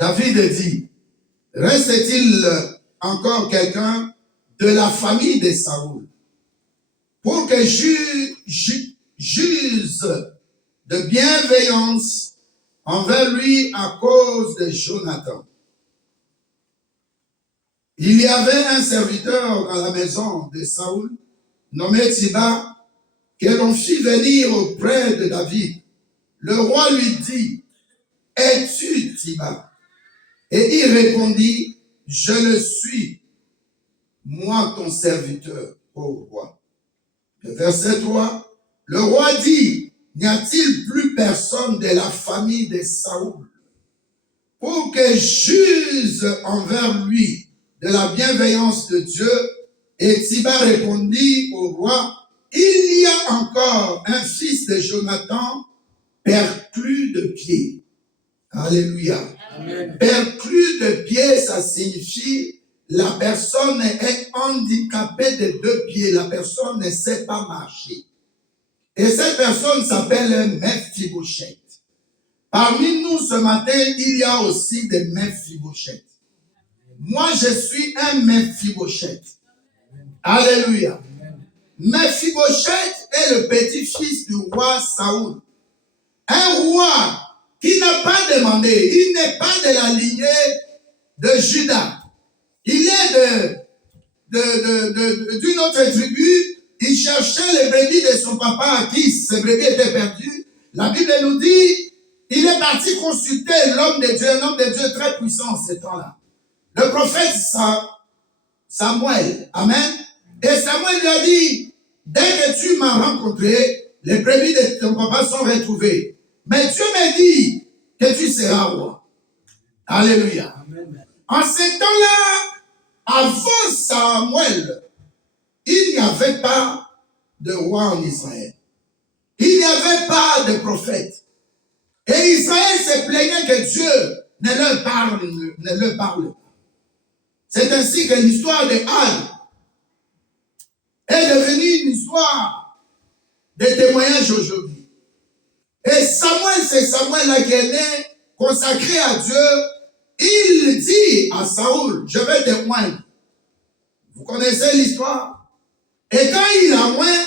David dit, reste-t-il encore quelqu'un de la famille de Saoul pour que j'use de bienveillance envers lui à cause de Jonathan. Il y avait un serviteur dans la maison de Saoul, nommé Ziba, que l'on fit venir auprès de David. Le roi lui dit, es-tu Ziba? Et il répondit, je le suis, moi ton serviteur, ô roi. Le verset 3, le roi dit, n'y a-t-il plus personne de la famille de Saoul pour que j'use envers lui de la bienveillance de Dieu? Et Ziba répondit au roi, il y a encore un fils de Jonathan, perclus de pied. Alléluia. Amen. Perclus de pied, ça signifie la personne est handicapée de 2 pieds. La personne ne sait pas marcher. Et cette personne s'appelle Mephibosheth. Parmi nous ce matin, il y a aussi des Mephibosheth. Moi, je suis un Mephibosheth. Alléluia. Mephibosheth est le petit-fils du roi Saoul. Un roi qui n'a pas demandé, il n'est pas de la lignée de Juda. Il est d'une autre tribu. Il cherchait les brebis de son papa à qui ses brebis étaient perdues. La Bible nous dit, il est parti consulter l'homme de Dieu, un homme de Dieu très puissant en ces temps-là. Le prophète Samuel. Amen. Et Samuel lui a dit, dès que tu m'as rencontré, les brebis de ton papa sont retrouvées. Mais Dieu m'a dit que tu seras roi. Alléluia. Amen. En ce temps-là, avant Samuel, il n'y avait pas de roi en Israël. Il n'y avait pas de prophète. Et Israël se plaignait que Dieu ne leur parle pas. C'est ainsi que l'histoire de Han est devenue une histoire de témoignage aujourd'hui. Et Samuel, c'est Samuel qui est né, consacré à Dieu. Il dit à Saoul, je vais te moindre. Vous connaissez l'histoire? Et quand il a moint,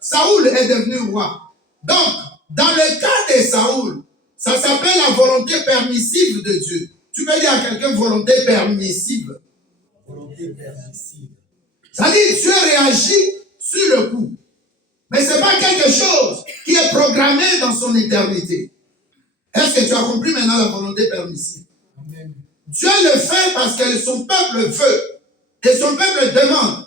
Saoul est devenu roi. Donc, dans le cas de Saoul, ça s'appelle la volonté permissive de Dieu. Tu peux dire à quelqu'un volonté permissive. Volonté permissive. Ça dit Dieu réagit sur le coup. Mais ce n'est pas quelque chose qui est programmé dans son éternité. Est-ce que tu as compris maintenant la volonté permissive? Amen. Dieu le fait parce que son peuple veut. Et son peuple demande.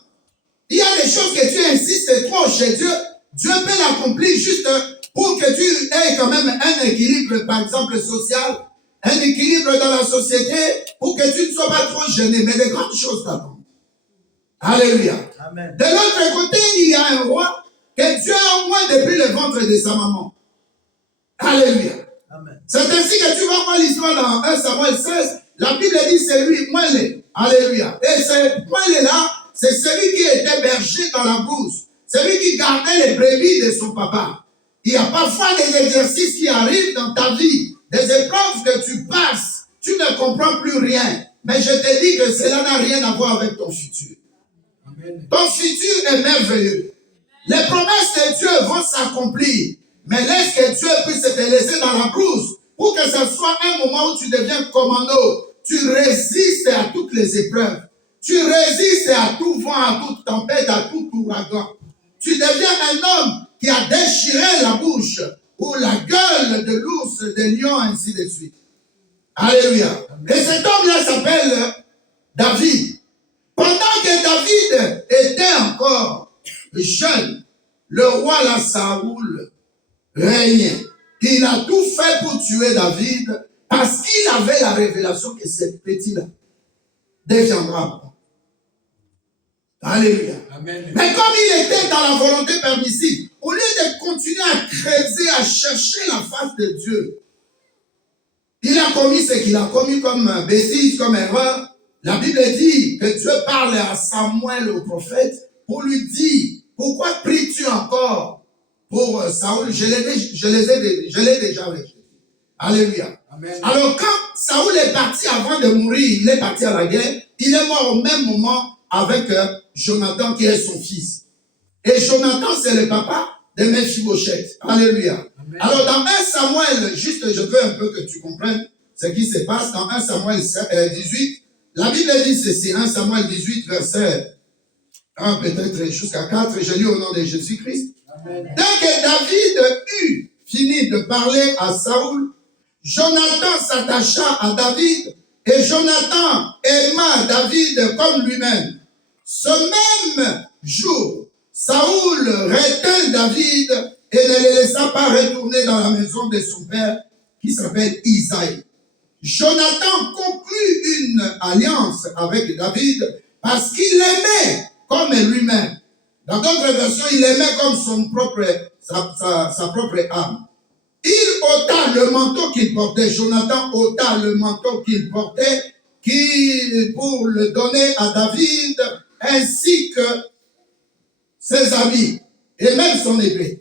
Il y a des choses que tu insistes trop chez Dieu. Dieu peut l'accomplir juste pour que tu aies quand même un équilibre, par exemple, social. Un équilibre dans la société pour que tu ne sois pas trop gêné. Mais de grandes choses t'attendent. Alléluia. Amen. De l'autre côté, il y a un roi que Dieu a moins depuis le ventre de sa maman. Alléluia. Amen. C'est ainsi que tu vas voir l'histoire dans 1 Samuel 16. La Bible dit c'est lui, Moël. Alléluia. Et ce Moël-là, c'est celui qui était berger dans la brousse. Celui qui gardait les brebis de son papa. Il y a parfois des exercices qui arrivent dans ta vie. Des épreuves que tu passes. Tu ne comprends plus rien. Mais je te dis que cela n'a rien à voir avec ton futur. Amen. Ton futur est merveilleux. Les promesses de Dieu vont s'accomplir. Mais laisse que Dieu puisse te laisser dans la brousse pour que ce soit un moment où tu deviens commando. Tu résistes à toutes les épreuves. Tu résistes à tout vent, à toute tempête, à tout ouragan. Tu deviens un homme qui a déchiré la bouche ou la gueule de l'ours, de lion, ainsi de suite. Alléluia. Et cet homme-là s'appelle David. Pendant que David était encore jeune, le roi là, Saoul, régnait. Il a tout fait pour tuer David parce qu'il avait la révélation que ce petit-là deviendra. Alléluia. Amen. Mais comme il était dans la volonté permissive, au lieu de continuer à creuser, à chercher la face de Dieu, il a commis ce qu'il a commis comme bêtise, comme erreur. La Bible dit que Dieu parle à Samuel, au prophète, pour lui dire, pourquoi pries-tu encore pour Saoul? Je l'ai déjà rejeté. Alléluia. Amen. Alors quand Saoul est parti avant de mourir, il est parti à la guerre, il est mort au même moment avec Jonathan qui est son fils. Et Jonathan, c'est le papa de Mephibosheth. Alléluia. Amen. Alors dans 1 Samuel, juste je veux un peu que tu comprennes ce qui se passe dans 1 Samuel 18. La Bible dit ceci, 1 Samuel 18, verset 1 peut-être jusqu'à 4, je lis au nom de Jésus-Christ. Dès que David eut fini de parler à Saoul, Jonathan s'attacha à David et Jonathan aima David comme lui-même. Ce même jour, Saoul retint David et ne le laissa pas retourner dans la maison de son père qui s'appelle Isaïe. Jonathan conclut une alliance avec David parce qu'il l'aimait comme lui-même. Dans d'autres versions, il l'aimait comme sa propre âme. Il ôta le manteau qu'il portait, Jonathan ôta le manteau qu'il portait pour le donner à David, ainsi que ses habits, et même son épée,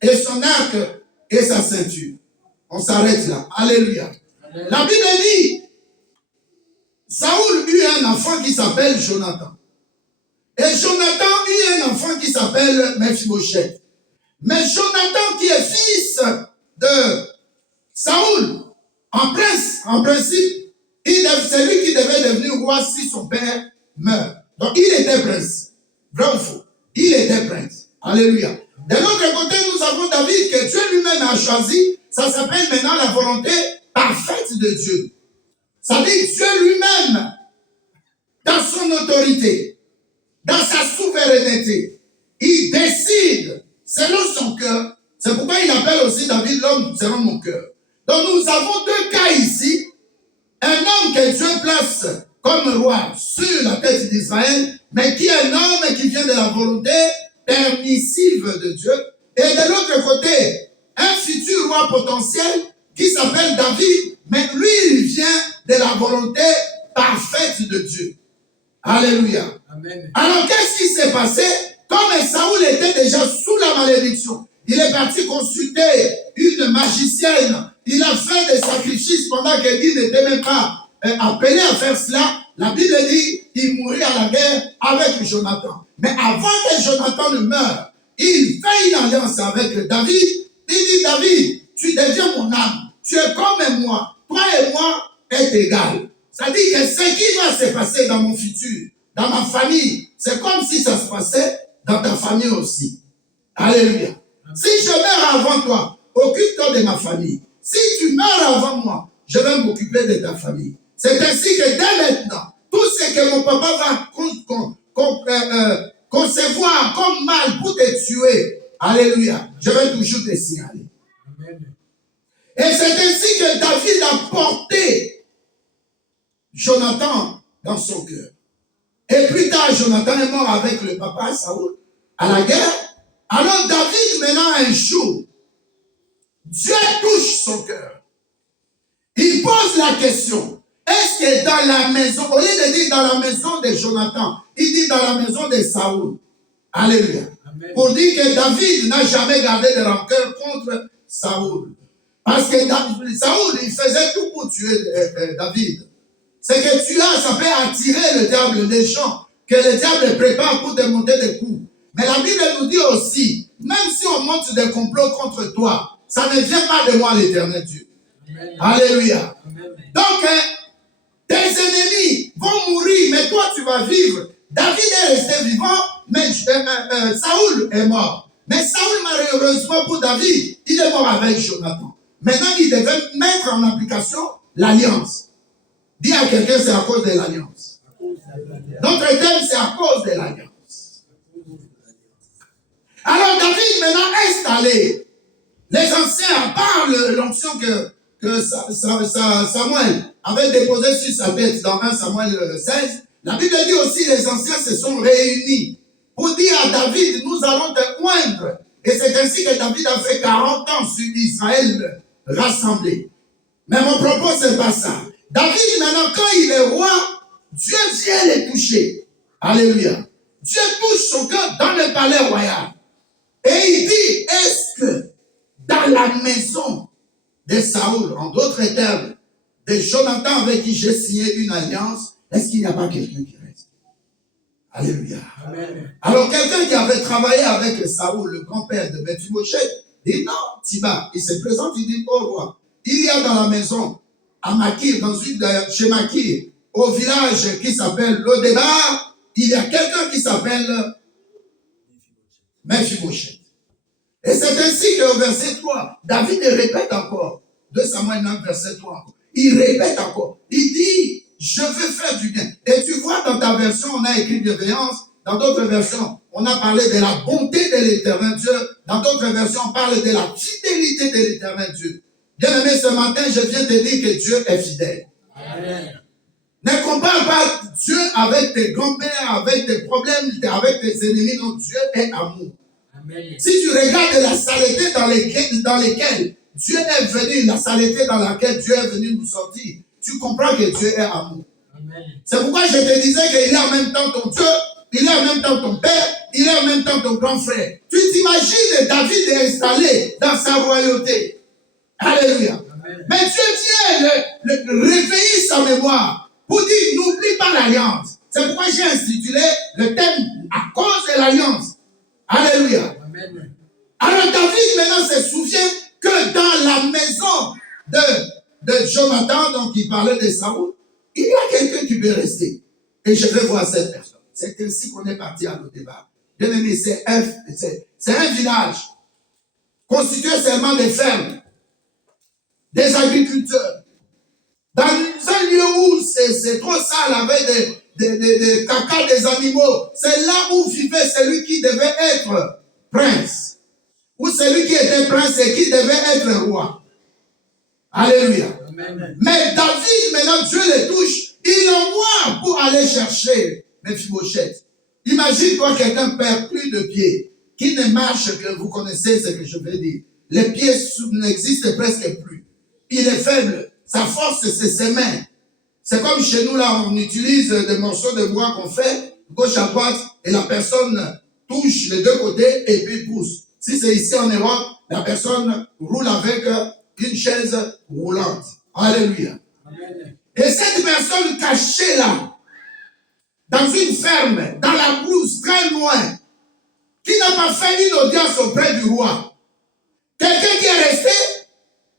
et son arc, et sa ceinture. On s'arrête là. Alléluia. Amen. La Bible dit, Saoul eut un enfant qui s'appelle Jonathan. Et Jonathan eut un enfant qui s'appelle Mephibosheth. Mais Jonathan, qui est fils de Saoul, en principe, c'est lui qui devait devenir roi si son père meurt. Donc il était prince. Vrai ou faux? Il était prince. Alléluia. De l'autre côté, nous avons David que Dieu lui-même a choisi. Ça s'appelle maintenant la volonté parfaite de Dieu. Ça dit que Dieu lui-même, dans son autorité, dans sa souveraineté, il décide selon son cœur. C'est pourquoi il appelle aussi David l'homme selon mon cœur. Donc nous avons deux cas ici. Un homme que Dieu place comme roi sur la tête d'Israël, mais qui est un homme qui vient de la volonté permissive de Dieu. Et de l'autre côté, un futur roi potentiel qui s'appelle David, mais lui, il vient de la volonté parfaite de Dieu. Alléluia. Amen. Alors, qu'est-ce qui s'est passé? Comme Saoul était déjà sous la malédiction, il est parti consulter une magicienne. Il a fait des sacrifices pendant qu'il n'était même pas appelé à faire cela. La Bible dit qu'il mourit à la guerre avec Jonathan. Mais avant que Jonathan ne meure, il fait une alliance avec David. Il dit, David, tu deviens mon âme. Tu es comme moi. Toi et moi est égal. Ça dit que ce qui va se passer dans mon futur, dans ma famille, c'est comme si ça se passait dans ta famille aussi. Alléluia. Si je meurs avant toi, occupe-toi de ma famille. Si tu meurs avant moi, je vais m'occuper de ta famille. C'est ainsi que dès maintenant, tout ce que mon papa va concevoir comme mal pour te tuer, alléluia, je vais toujours te signaler. Amen. Et c'est ainsi que David a porté Jonathan dans son cœur. Et plus tard, Jonathan est mort avec le papa Saoul à la guerre. Alors David, maintenant, un jour, Dieu touche son cœur. Il pose la question, est-ce que dans la maison, au lieu de dire dans la maison de Jonathan, il dit dans la maison de Saoul. Alléluia. Amen. Pour dire que David n'a jamais gardé de rancœur contre Saoul. Parce que Saoul, il faisait tout pour tuer David. C'est que tu as, ça peut attirer le diable des gens, que le diable prépare pour te monter des coups. Mais la Bible nous dit aussi, même si on monte des complots contre toi, ça ne vient pas de moi, l'Éternel Dieu. Amen. Alléluia. Amen. Donc, tes ennemis vont mourir, mais toi, tu vas vivre. David est resté vivant, mais Saoul est mort. Mais Saoul, malheureusement pour David, il est mort avec Jonathan. Maintenant, il devait mettre en application l'alliance. Dis à quelqu'un, c'est à cause de l'alliance. Notre thème, c'est à cause de l'alliance. Alors David maintenant installé, les anciens, à part l'onction que Samuel avait déposée sur sa tête dans 1 Samuel 16, la Bible dit aussi les anciens se sont réunis pour dire à David, nous allons te oindre. Et c'est ainsi que David a fait 40 ans sur Israël rassemblé. Mais mon propos, c'est pas ça. David, maintenant, quand il est roi, Dieu vient les toucher. Alléluia. Dieu touche son cœur dans le palais royal. Et il dit, est-ce que dans la maison de Saoul, en d'autres termes, de Jonathan avec qui j'ai signé une alliance, est-ce qu'il n'y a pas quelqu'un qui reste? Alléluia. Amen. Alors quelqu'un qui avait travaillé avec Saoul, le grand-père de Mephibosheth, dit non, Tiba, il se présente, il dit, oh roi, il y a dans la maison, à Makir, chez Makir, au village qui s'appelle Lodébar, il y a quelqu'un qui s'appelle Mephibosheth. Et c'est ainsi qu'au verset 3, David répète encore, 2 Samuel 9, verset 3, il répète encore, il dit, je veux faire du bien. Et tu vois, dans ta version, on a écrit bienveillance, dans d'autres versions, on a parlé de la bonté de l'éternel Dieu, dans d'autres versions, on parle de la fidélité de l'éternel Dieu. Bien-aimé, ce matin, je viens te dire que Dieu est fidèle. Amen. Ne compare pas Dieu avec tes grands-pères, avec tes problèmes, avec tes ennemis. Non, Dieu est amour. Amen. Si tu regardes la saleté dans lesquelles Dieu est venu, la saleté dans laquelle Dieu est venu nous sortir, tu comprends que Dieu est amour. Amen. C'est pourquoi je te disais qu'il est en même temps ton Dieu, il est en même temps ton père, il est en même temps ton grand frère. Tu t'imagines David est installé dans sa royauté. Alléluia. Amen. Mais Dieu vient réveiller sa mémoire pour dire n'oublie pas l'alliance. C'est pourquoi j'ai intitulé le thème à cause de l'alliance. Alléluia. Amen. Alors David maintenant se souvient que dans la maison de Jonathan, donc il parlait de Saoul, il y a quelqu'un qui peut rester. Et je vais voir cette personne. C'est ainsi qu'on est parti à notre débat. Bien aimé, c'est un village constitué seulement des fermes, des agriculteurs. Dans un lieu où c'est trop sale avec des caca des animaux, c'est là où vivait celui qui devait être prince. Ou celui qui était prince et qui devait être roi. Alléluia. Amen. Mais David, maintenant Dieu le touche, il envoie pour aller chercher Mephibosheth. Imagine-toi quelqu'un perd plus de pieds, qui ne marche que, vous connaissez ce que je veux dire. Les pieds n'existent presque plus. Il est faible. Sa force, c'est ses mains. C'est comme chez nous, là, on utilise des morceaux de bois qu'on fait, gauche à droite, et la personne touche les deux côtés et puis pousse. Si c'est ici en Europe, la personne roule avec une chaise roulante. Alléluia. Amen. Et cette personne cachée là, dans une ferme, dans la brousse, très loin, qui n'a pas fait une audience auprès du roi. Quelqu'un qui est resté,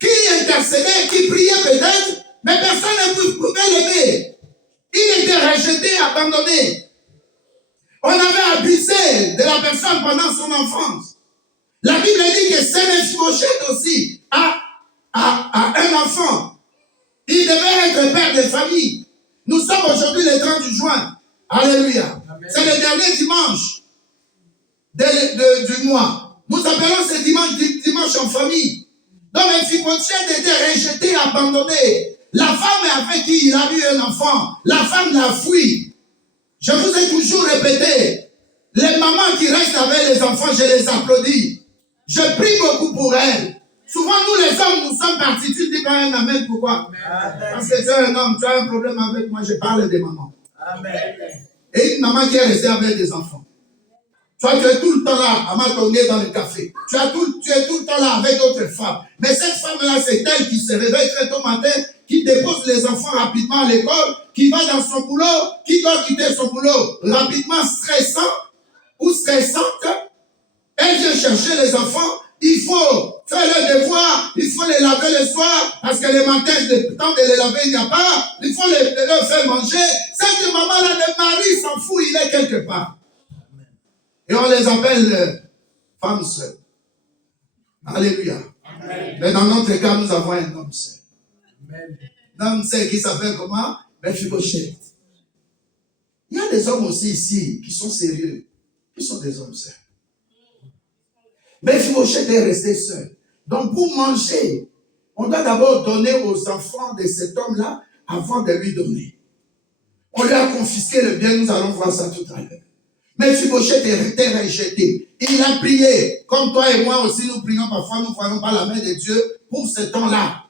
qui intercédait, qui priait peut-être, mais personne ne pouvait l'aimer. Il était rejeté, abandonné. On avait abusé de la personne pendant son enfance. La Bible dit que Mephibosheth aussi a un enfant. Il devait être père de famille. Nous sommes aujourd'hui le 30 juin. Alléluia. Amen. C'est le dernier dimanche du mois. Nous appelons ce dimanche en famille. Donc Mephibosheth était rejeté, abandonné. La femme avec qui il a eu un enfant, la femme l'a fui. Je vous ai toujours répété, les mamans qui restent avec les enfants, je les applaudis. Je prie beaucoup pour elles. Souvent, nous les hommes, nous sommes partis. Tu dis pas un amen, pourquoi? Amen. Parce que tu es un homme, tu as un problème avec moi, je parle des mamans. Amen. Et une maman qui est restée avec des enfants. Toi, tu es tout le temps là, à m'attendre dans le café. Tu es tout le temps là avec d'autres femmes. Mais cette femme-là, c'est elle qui se réveille très tôt matin, qui dépose les enfants rapidement à l'école, qui va dans son boulot, qui doit quitter son boulot rapidement, stressant ou stressante. Elle vient chercher les enfants. Il faut faire le devoir, il faut les laver le soir, parce que le matin, le temps de les laver, il n'y a pas. Il faut leur faire manger. Cette maman-là, le mari s'en fout, il est quelque part. Et on les appelle femmes seules. Alléluia. Amen. Mais dans notre cas, nous avons un homme seul. Amen. Un homme seul qui s'appelle comment? Mephibosheth. Il y a des hommes aussi ici qui sont sérieux, qui sont des hommes seuls. Mephibosheth est resté seul. Donc pour manger, on doit d'abord donner aux enfants de cet homme-là avant de lui donner. On lui a confisqué le bien, nous allons voir ça tout à l'heure. Mephibosheth était rejeté. Il a prié, comme toi et moi aussi nous prions parfois, nous ne voyons pas la main de Dieu pour ce temps-là.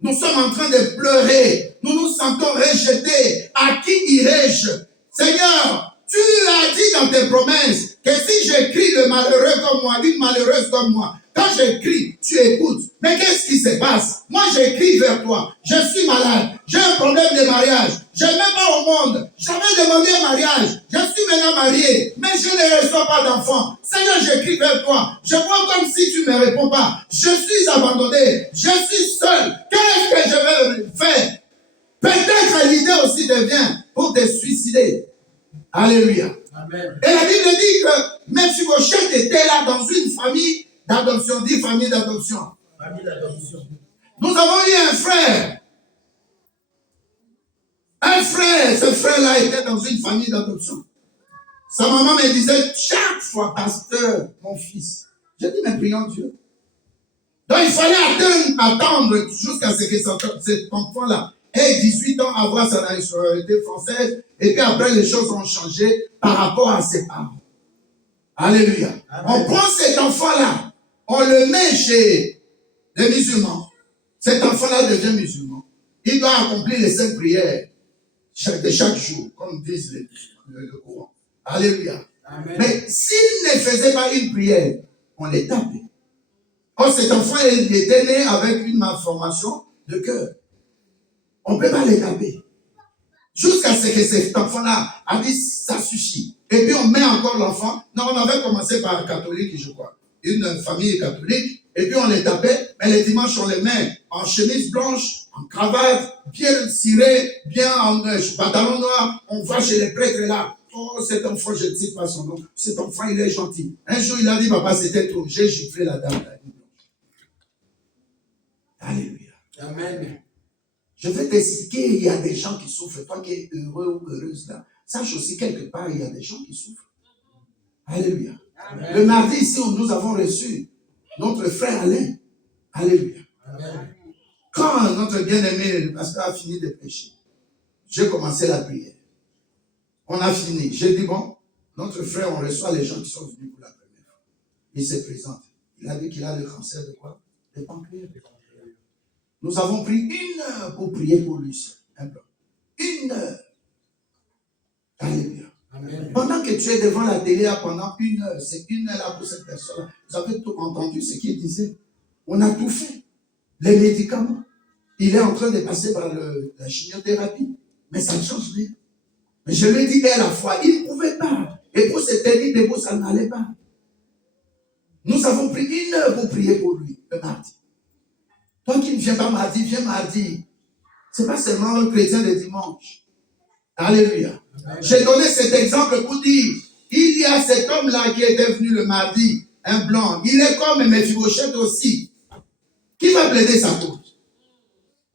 Nous sommes en train de pleurer. Nous nous sentons rejetés. À qui irai-je? Seigneur, tu as dit dans tes promesses que si j'écris le malheureux comme moi, une malheureuse comme moi. Quand j'écris, tu écoutes. Mais qu'est-ce qui se passe? Moi, j'écris vers toi. Je suis malade. J'ai un problème de mariage. Je ne vais pas au monde. J'avais demandé un mariage. Je suis maintenant marié. Mais je ne reçois pas d'enfant. Seigneur, j'écris vers toi. Je vois comme si tu ne me réponds pas. Je suis abandonné. Je suis seul. Qu'est-ce que je vais faire? Peut-être l'idée aussi devient pour te suicider. Alléluia. Amen. Et la Bible dit que Mephibosheth était là dans une famille d'adoption. Dit famille d'adoption. Famille d'adoption. Nous avons eu un frère. Un frère, ce frère-là était dans une famille d'adoption. Sa maman me disait chaque fois, pasteur, mon fils. J'ai dit, mais prions Dieu. Donc il fallait attendre jusqu'à ce que cet enfant-là ait 18 ans, avoir sa nationalité française. Et puis après, les choses ont changé par rapport à ses parents. Alléluia. Amen. On prend cet enfant-là, on le met chez les musulmans. Cet enfant-là devient musulman. Il doit accomplir les 5 prières de chaque jour, comme disent le Coran. Alléluia. Amen. Mais s'il ne faisait pas une prière, on les tapait. Or, cet enfant, il était né avec une malformation de cœur. On ne peut pas les taper. Jusqu'à ce que cet enfant-là a dit, ça suffit. Et puis, on met encore l'enfant. Non, on avait commencé par un catholique, je crois. Une famille catholique. Et puis, on les tapait. Mais les dimanches, on les met en chemise blanche, en cravate, bien ciré, bien en pantalon noir. On va chez les prêtres là. Oh, cet enfant, je ne sais pas son nom. Cet enfant, il est gentil. Un jour, il a dit, papa, c'était trop. J'ai giflé la dame. Alléluia. Amen. Je vais t'expliquer, il y a des gens qui souffrent. Toi qui es heureux ou heureuse là, sache aussi quelque part, il y a des gens qui souffrent. Alléluia. Amen. Le mardi ici, nous avons reçu notre frère Alain. Alléluia. Amen. Quand notre bien-aimé, le pasteur a fini de prêcher, j'ai commencé la prière. On a fini. J'ai dit, bon, notre frère, on reçoit les gens qui sont venus pour la première fois. Il se présente. Il a dit qu'il a le cancer de quoi? De pancréas. Nous avons pris 1 heure pour prier pour lui seul. 1 heure. Alléluia. Amen. Pendant que tu es devant la télé pendant 1 heure, c'est 1 heure là pour cette personne-là. Vous avez tout entendu ce qu'il disait. On a tout fait. Les médicaments. Il est en train de passer par la chimiothérapie. Mais ça ne change rien. Mais je lui ai dit à la fois, il ne pouvait pas. Et pour se tenir debout, ça n'allait pas. Nous avons pris 1 heure pour prier pour lui, le mardi. Toi qui ne viens pas mardi, viens mardi. Ce n'est pas seulement un chrétien de dimanche. Alléluia. Amen. J'ai donné cet exemple pour dire, il y a cet homme-là qui était venu le mardi, un blanc. Il est comme Mephibosheth aussi. Qui va plaider sa cause?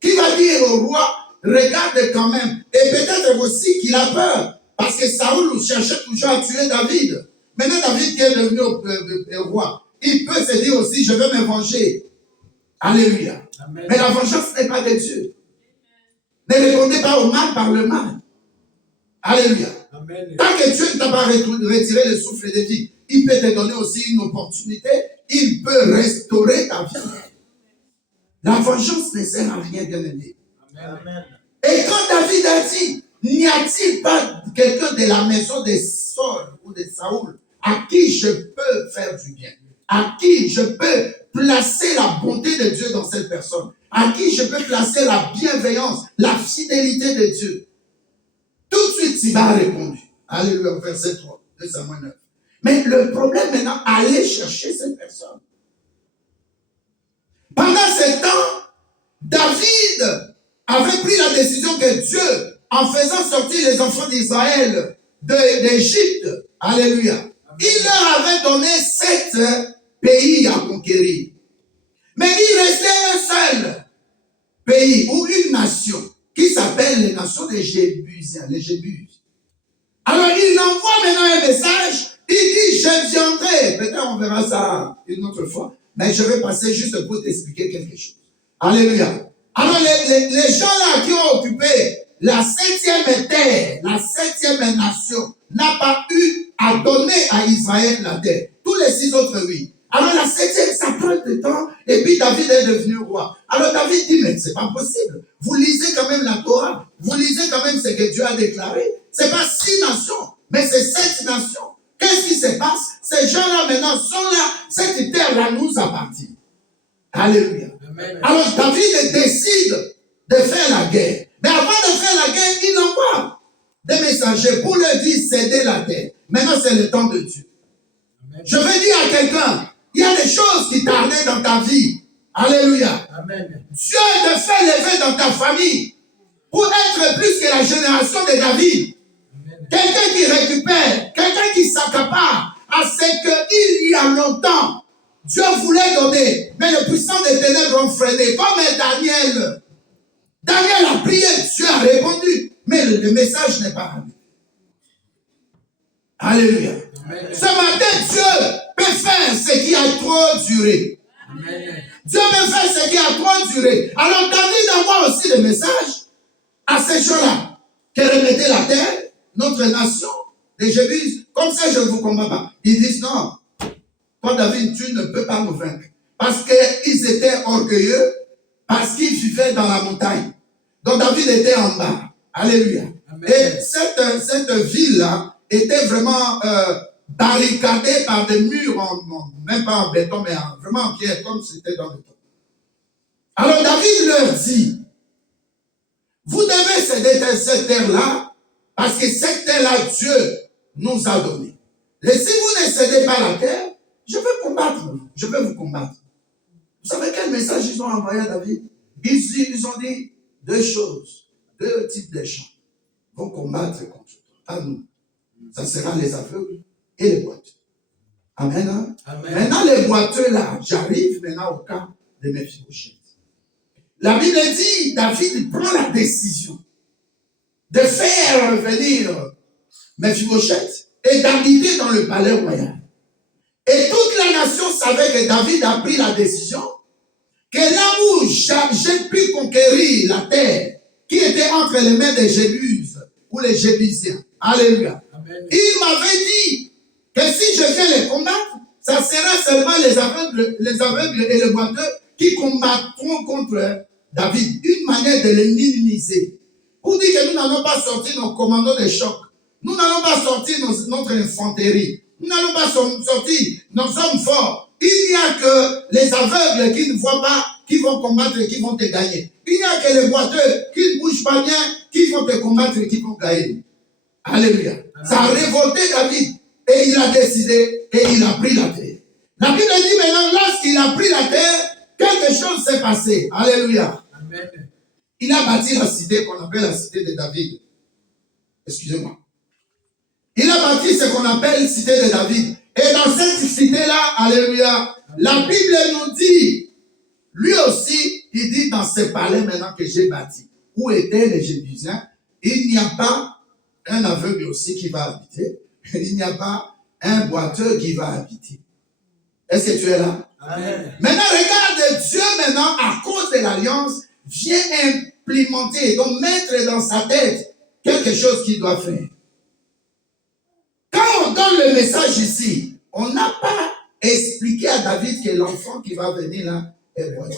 Qui va dire au roi, regarde quand même. Et peut-être aussi qu'il a peur. Parce que Saoul cherchait toujours à tuer David. Maintenant, David qui est devenu roi, il peut se dire aussi, je vais me venger. Alléluia. Amen. Mais la vengeance n'est pas de Dieu. Ne répondez pas au mal par le mal. Alléluia. Amen. Tant que Dieu ne t'a pas retiré le souffle de vie, il peut te donner aussi une opportunité. Il peut restaurer ta vie. La vengeance ne sert à rien, bien aimé. Amen. Et quand David a dit, n'y a-t-il pas quelqu'un de la maison de Saul ou de Saoul à qui je peux faire du bien? À qui je peux placer la bonté de Dieu dans cette personne? À qui je peux placer la bienveillance, la fidélité de Dieu? Tout de suite, Siba a répondu. Alléluia, verset 3, 2 Samuel 9. Mais le problème maintenant, allez chercher cette personne. Pendant ce temps, David avait pris la décision que Dieu, en faisant sortir les enfants d'Israël d'Égypte, alléluia, il leur avait donné 7 pays à conquérir. Mais il restait un seul pays ou une nation qui s'appelle les nations des Jébusiens, les Jébuses. Alors il envoie maintenant un message, il dit, je viendrai. Peut-être on verra ça une autre fois, mais je vais passer juste pour t'expliquer quelque chose. Alléluia. Alors les gens là qui ont occupé la 7e terre, la 7e nation, n'a pas eu à donner à Israël la terre. Tous les 6 autres, oui. Alors la 7e, ça prend du temps, et puis David est devenu roi. Alors David dit, mais c'est pas possible. Vous lisez quand même la Torah, vous lisez quand même ce que Dieu a déclaré. C'est pas 6 nations, mais c'est 7 nations. Qu'est-ce qui se passe? ces gens-là maintenant sont là, cette terre-là nous appartient. Alléluia. Amen. Alors David décide de faire la guerre. Mais avant de faire la guerre, il envoie des messagers pour leur dire céder la terre. Maintenant, c'est le temps de Dieu. Amen. Je veux dire à quelqu'un, il y a des choses qui tardaient dans ta vie. Alléluia. Amen. Dieu te fait lever dans ta famille pour être plus que la génération de David. Quelqu'un qui récupère, quelqu'un qui s'accapare à ce qu'il y a longtemps, Dieu voulait donner, mais le puissant des ténèbres ont freiné. Comme Daniel. Daniel a prié, Dieu a répondu, mais le message n'est pas arrivé. Alléluia. Amen. Ce matin, Dieu peut faire ce qui a trop duré. Amen. Dieu peut faire ce qui a trop duré. Alors David envoie aussi le message à ces gens-là qui remettaient la terre, notre nation, les Jébusites. Comme ça, je ne vous combats pas. Ils disent non. Toi, David, tu ne peux pas nous vaincre. Parce qu'ils étaient orgueilleux, parce qu'ils vivaient dans la montagne. Donc David était en bas. Alléluia. Amen. Et cette ville-là était vraiment barricadée par des murs, même pas en béton, mais vraiment en pierre, comme c'était dans le temps. Alors David leur dit, vous devez céder cette terre-là, parce que cette terre-là, Dieu nous a donné. Et si vous ne cédez pas la terre, je vais combattre. Je vais vous combattre. Vous savez quel message ils ont envoyé à David? Ils ont dit deux choses, deux types de gens vont combattre contre toi, pas nous. Ça sera les aveugles et les boiteux. Amen. Hein? Amen. Maintenant, les boiteux là, j'arrive maintenant au cas de Mephibosheth. La Bible dit, David prend la décision de faire revenir Mephibosheth et d'habiter dans le palais royal. Et toute la nation savait que David a pris la décision que là où j'ai pu conquérir la terre qui était entre les mains des Jébusites ou les Jébusiens. Alléluia. Amen. Il m'avait dit que si je viens les combattre, ça sera seulement les aveugles et les boiteux qui combattront contre David. Une manière de les minimiser. Pour dire que nous n'allons pas sortir nos commandos de choc. Nous n'allons pas sortir notre infanterie. Nous n'allons pas sortir nos hommes forts. Il n'y a que les aveugles qui ne voient pas, qui vont combattre et qui vont te gagner. Il n'y a que les boiteux qui ne bougent pas bien, qui vont te combattre et qui vont gagner. Alléluia. Amen. Ça a révolté David. Et il a décidé et il a pris la terre. La Bible dit maintenant, lorsqu'il a pris la terre, quelque chose s'est passé. Alléluia. Amen. Il a bâti la cité qu'on appelle la cité de David. Excusez-moi. Il a bâti ce qu'on appelle cité de David. Et dans cette cité-là, alléluia, la Bible nous dit, lui aussi, il dit dans ce palais maintenant que j'ai bâti, où étaient les Jébusiens, il n'y a pas un aveugle aussi qui va habiter, il n'y a pas un boiteux qui va habiter. Est-ce que tu es là? Amen. Maintenant, regarde, Dieu maintenant, à cause de l'alliance, vient implémenter, donc mettre dans sa tête quelque chose qu'il doit faire. Quand on donne le message ici, on n'a pas expliqué à David que l'enfant qui va venir là est boiteux.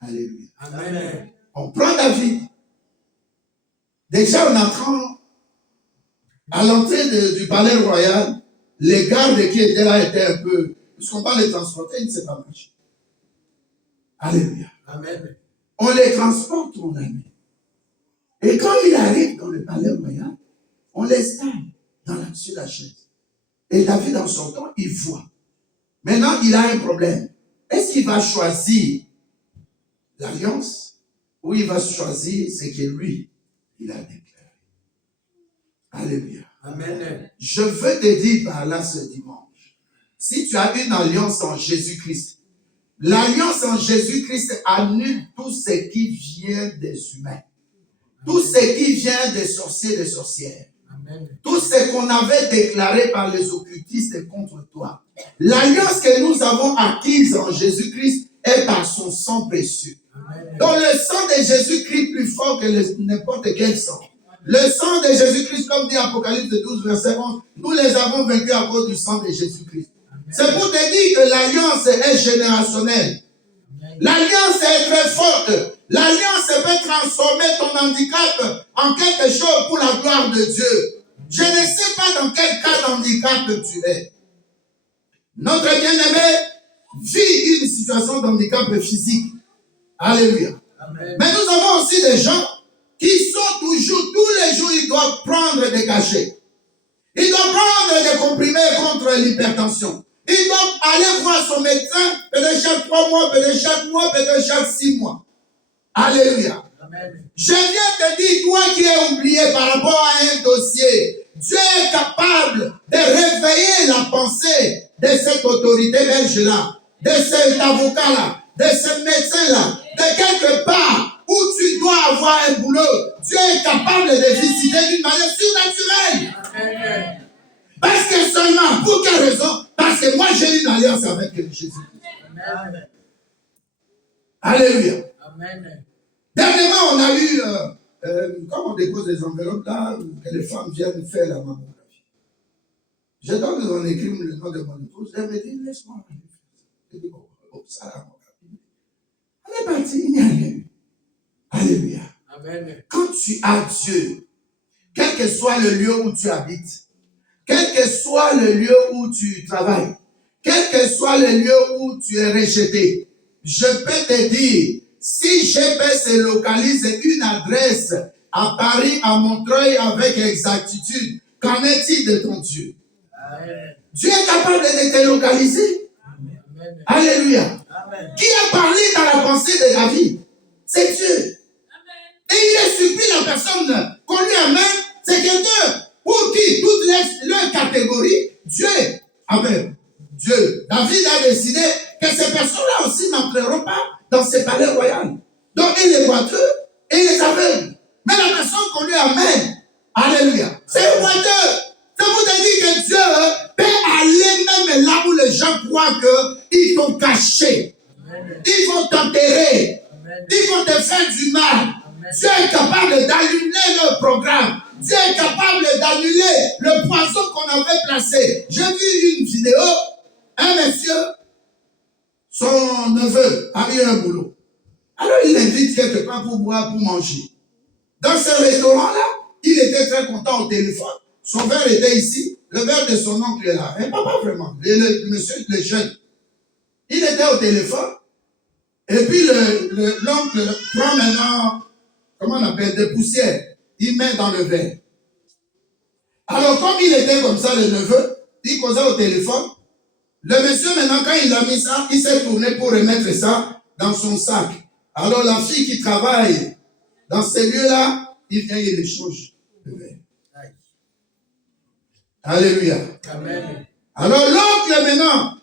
Alléluia. Amen. On prend David. Déjà en entrant à l'entrée du palais royal, les gardes qui étaient là étaient un peu, puisqu'on va les transporter, ils ne savent pas marcher. Alléluia. Amen. On les transporte, mon ami. Et quand il arrive dans le palais royal, on l'installe sur la chaise. Et David, en son temps, il voit. Maintenant, il a un problème. Est-ce qu'il va choisir l'alliance ou il va choisir ce que lui, il a déclaré? Alléluia. Amen. Je veux te dire par là ce dimanche, si tu as une alliance en Jésus-Christ, l'alliance en Jésus-Christ annule tout ce qui vient des humains. Tout ce qui vient des sorciers et des sorcières. Amen. Tout ce qu'on avait déclaré par les occultistes contre toi. L'alliance que nous avons acquise en Jésus-Christ est par son sang précieux. Amen. Donc le sang de Jésus-Christ plus fort que n'importe quel sang. Le sang de Jésus-Christ, comme dit Apocalypse 12, verset 11, nous les avons vaincus à cause du sang de Jésus-Christ. C'est pour te dire que l'alliance est générationnelle. L'alliance est très forte. L'alliance peut transformer ton handicap en quelque chose pour la gloire de Dieu. Je ne sais pas dans quel cas d'handicap tu es. Notre bien-aimé vit une situation d'handicap physique. Alléluia. Amen. Mais nous avons aussi des gens qui sont toujours, tous les jours, ils doivent prendre des cachets. Ils doivent prendre des comprimés contre l'hypertension. Ils doivent aller voir son médecin, peut-être chaque 3 mois, peut-être chaque mois, peut-être chaque 6 mois. Alléluia. Amen. Je viens te dire, toi qui es oublié par rapport à un dossier, Dieu est capable de réveiller la pensée de cette autorité belge-là, de cet avocat-là, de ce médecin-là, de quelque part où tu dois avoir un boulot. Dieu est capable de visiter d'une manière surnaturelle. Amen. Parce que seulement, pour quelle raison? Parce que moi j'ai une alliance avec Jésus. Amen. Alléluia. Amen. Dernièrement, on a eu, quand on dépose des enveloppes là, que les femmes viennent faire la mammographie. Je donne dans écrit le nom de mon épouse, elle me dit, laisse-moi. Je dis, ça la mammographie. Elle est partie, il n'y a rien eu. Alléluia. Amen. Quand tu as Dieu, quel que soit le lieu où tu habites, quel que soit le lieu où tu travailles, quel que soit le lieu où tu es rejeté, je peux te dire, si GPS localise une adresse à Paris, à Montreuil avec exactitude, qu'en est-il de ton Dieu? Amen. Dieu est capable de te localiser. Amen. Alléluia. Amen. Qui a parlé dans la pensée de David? C'est Dieu. Amen. Et il a supplie la personne qu'on lui amène, c'est quelqu'un pour qui toutes les catégories, Dieu. Amen. Dieu. David a décidé que ces personnes-là aussi n'entreront pas dans ses palais royaux. Donc il les boiteux et les aveugles. Mais la personne qu'on lui amène, alléluia, c'est un boiteux. Ça vous a dit que Dieu peut aller même là où les gens croient qu'ils t'ont caché. Amen. Ils vont t'enterrer. Amen. Ils vont te faire du mal. Amen. Dieu est capable d'annuler leur programme. Dieu est capable d'annuler le poison qu'on avait placé. J'ai vu une vidéo, un monsieur, son neveu a eu un boulot. Alors il l'invite quelque part pour boire, pour manger. Dans ce restaurant-là, il était très content au téléphone. Son verre était ici, le verre de son oncle est là. Mais pas vraiment, le monsieur, le jeune. Il était au téléphone, et puis l'oncle prend maintenant, comment on appelle, des poussières. Il met dans le verre. Alors comme il était comme ça, le neveu, il causait au téléphone. Le monsieur, maintenant, quand il a mis ça, il s'est tourné pour remettre ça dans son sac. Alors, la fille qui travaille dans ces lieux-là, il vient, il échange le verre. Alléluia. Amen. Alors, l'oncle, maintenant,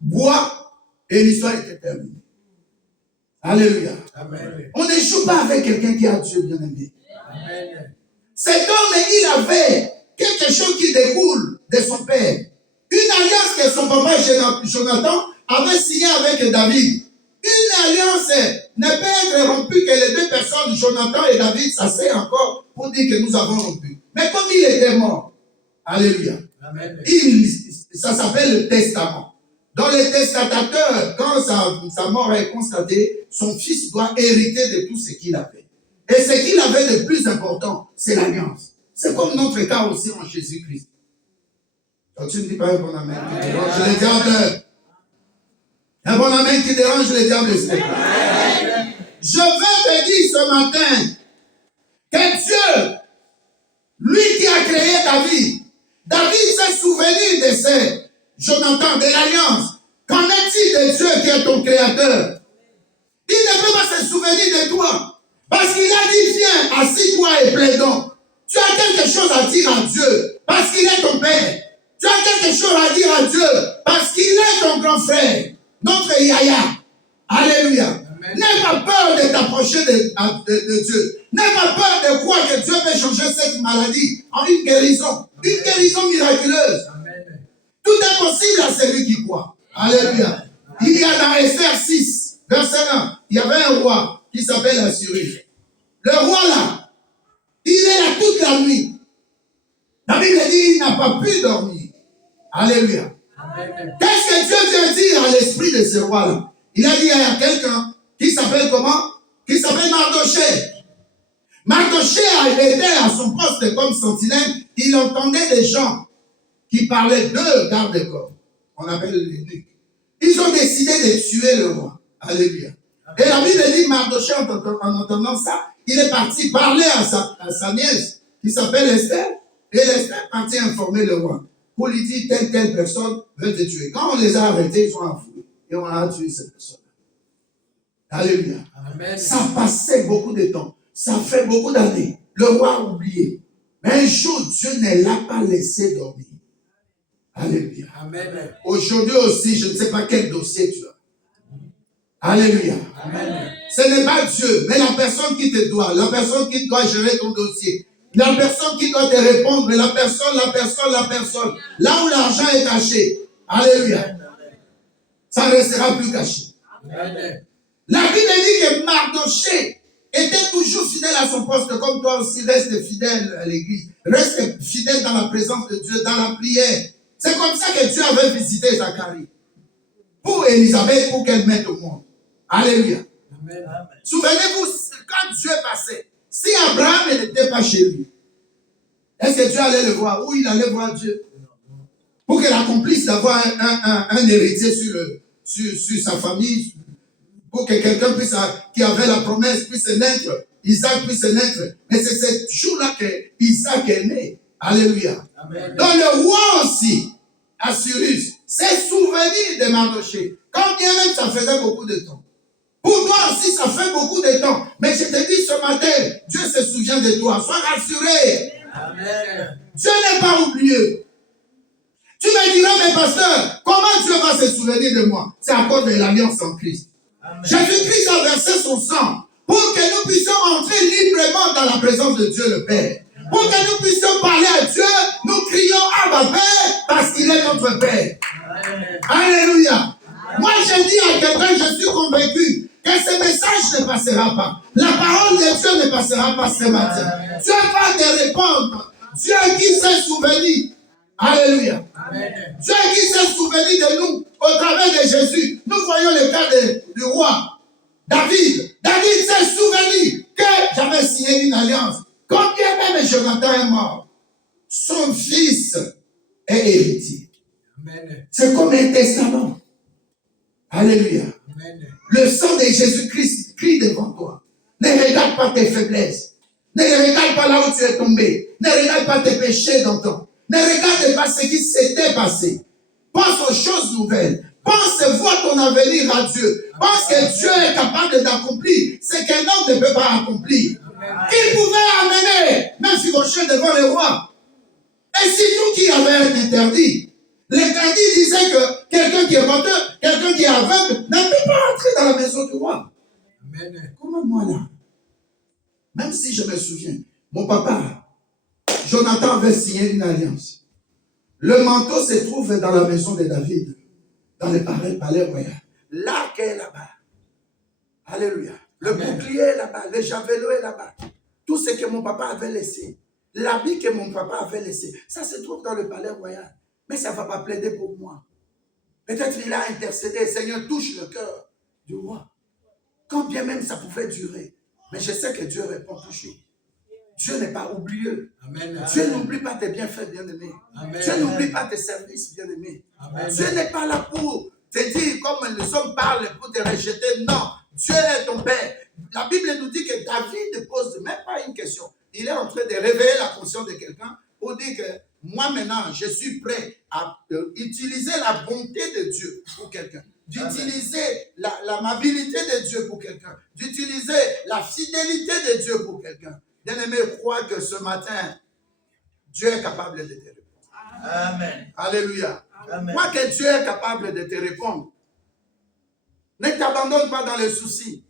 boit et l'histoire est terminée. Alléluia. Amen. On ne joue pas avec quelqu'un qui a Dieu, bien aimé. Amen. Cet homme, il avait quelque chose qui découle de son père. Une alliance que son papa Jonathan avait signée avec David. Une alliance ne peut être rompue que les deux personnes, Jonathan et David, ça c'est encore pour dire que nous avons rompu. Mais comme il était mort, alléluia, amen. Ça s'appelle le testament. Dans le testateur, quand sa mort est constatée, son fils doit hériter de tout ce qu'il avait. Et ce qu'il avait de plus important, c'est l'alliance. C'est comme notre cas aussi en Jésus-Christ. Quand tu ne dis pas un bon amen qui dérange le diable, un bon amen qui dérange le diable, je veux te dire ce matin que Dieu, lui qui a créé David s'est souvenu de ce Jonathan, de l'alliance. Qu'en est-il de Dieu qui est ton créateur? Il ne peut pas se souvenir de toi. Parce qu'il a dit, viens, assis-toi et plaidons. Tu as quelque chose à dire à Dieu, parce qu'il est ton Père. Tu as quelque chose à dire à Dieu, parce qu'il est ton grand frère, notre Yahya. Alléluia. N'aie pas peur de t'approcher de Dieu. N'aie pas peur de croire que Dieu peut changer cette maladie en une guérison miraculeuse. Amen. Tout est possible à celui qui croit. Alléluia. Il y a dans Esther 6, verset 1, il y avait un roi qui s'appelle Assyrie. Le roi là, il est là toute la nuit. La Bible dit qu'il n'a pas pu dormir. Alléluia. Amen. Qu'est-ce que Dieu vient dire à l'esprit de ce roi-là? Il a dit, il y a quelqu'un qui s'appelle comment? Qui s'appelle Mardochée. Mardochée était à son poste comme sentinelle. Il entendait des gens qui parlaient de garde-corps. On appelle les nuques. Ils ont décidé de tuer le roi. Alléluia. Et la Bible dit que Mardochée, en entendant ça, il est parti parler à sa nièce qui s'appelle Esther. Et Esther est partie informer le roi pour lui dire telle personne veut te tuer. Quand on les a arrêtés, ils sont enfouis. Et on a tué cette personne. Alléluia. Amen. Ça passait beaucoup de temps. Ça fait beaucoup d'années. Le roi a oublié. Mais un jour, Dieu ne l'a pas laissé dormir. Alléluia. Amen. Aujourd'hui aussi, je ne sais pas quel dossier tu as. Alléluia. Amen. Ce n'est pas Dieu, mais la personne qui te doit, la personne qui doit gérer ton dossier, la personne qui doit te répondre, la personne. Là où l'argent est caché. Alléluia. Ça ne restera plus caché. Amen. La Bible dit que Mardochée était toujours fidèle à son poste, comme toi aussi, reste fidèle à l'église. Reste fidèle dans la présence de Dieu, dans la prière. C'est comme ça que Dieu avait visité Zacharie. Pour Élisabeth, pour qu'elle mette au monde. Alléluia. Amen. Souvenez-vous, quand Dieu passait, si Abraham n'était pas chez lui, est-ce que Dieu allait le voir? Ou il allait voir Dieu? Pour qu'il accomplisse d'avoir un héritier sur sa famille, pour que quelqu'un qui avait la promesse puisse naître, Isaac puisse naître. Mais c'est ce jour-là que Isaac est né. Alléluia. Amen. Donc le roi aussi, Assyrus, s'est souvenu de Mardochée. Quand bien même ça faisait beaucoup de temps. Pour toi aussi, ça fait beaucoup de temps. Mais je te dis ce matin, Dieu se souvient de toi. Sois rassuré. Amen. Dieu n'est pas oublié. Tu me diras, mais pasteur, comment Dieu va se souvenir de moi? C'est à cause de l'alliance en Christ. Jésus-Christ a versé son sang pour que nous puissions entrer librement dans la présence de Dieu le Père. Pour que nous puissions parler à Dieu, nous crions Abba Père parce qu'il est notre Père. Amen. Alléluia. Moi, je dis à quelqu'un, je suis convaincu que ce message ne passera pas. La parole de Dieu ne passera pas ce matin. Dieu va te répondre. Dieu qui s'est souvenu. Alléluia. Amen. Dieu qui s'est souvenu de nous au travers de Jésus. Nous voyons le cas du roi David. David s'est souvenu que j'avais signé une alliance. Quand bien même Jonathan est mort, son fils est héritier. Amen. C'est comme un testament. Alléluia. Amen. Le sang de Jésus-Christ crie devant toi. Ne regarde pas tes faiblesses. Ne regarde pas là où tu es tombé. Ne regarde pas tes péchés d'antan. Ne regarde pas ce qui s'était passé. Pense aux choses nouvelles. Pense voir ton avenir à Dieu. Pense que Dieu est capable d'accomplir ce qu'un homme ne peut pas accomplir. Il pouvait amener Mephibosheth devant le roi. Et si nous qui avait un interdit, l'interdit disait que quelqu'un qui est menteur, quelqu'un qui est aveugle, ne peut pas entrer dans la maison du roi. Amen. Comment moi là? Même si je me souviens, mon papa, Jonathan avait signé une alliance. Le manteau se trouve dans la maison de David, dans le palais royal. L'arc est là-bas. Alléluia. Le bouclier est là-bas, le javelot est là-bas. Tout ce que mon papa avait laissé, l'habit que mon papa avait laissé, ça se trouve dans le palais royal. Mais ça ne va pas plaider pour moi. Peut-être il a intercédé, Seigneur, touche le cœur du roi. Quand bien même ça pouvait durer. Mais je sais que Dieu répond toujours. Dieu n'est pas oublieux. Amen. Dieu n'oublie pas tes bienfaits, bien-aimés. Dieu n'oublie pas tes services, bien-aimés. Dieu n'est pas là pour te dire, comme les hommes parlent, pour te rejeter. Non, Dieu est ton Père. La Bible nous dit que David ne pose même pas une question. Il est en train de réveiller la conscience de quelqu'un pour dire que moi maintenant, je suis prêt à utiliser la bonté de Dieu pour quelqu'un. D'utiliser l'amabilité de Dieu pour quelqu'un. D'utiliser la fidélité de Dieu pour quelqu'un. Bien-aimé, crois que ce matin, Dieu est capable de te répondre. Amen. Alléluia. Amen. Crois que Dieu est capable de te répondre. Ne t'abandonne pas dans les soucis.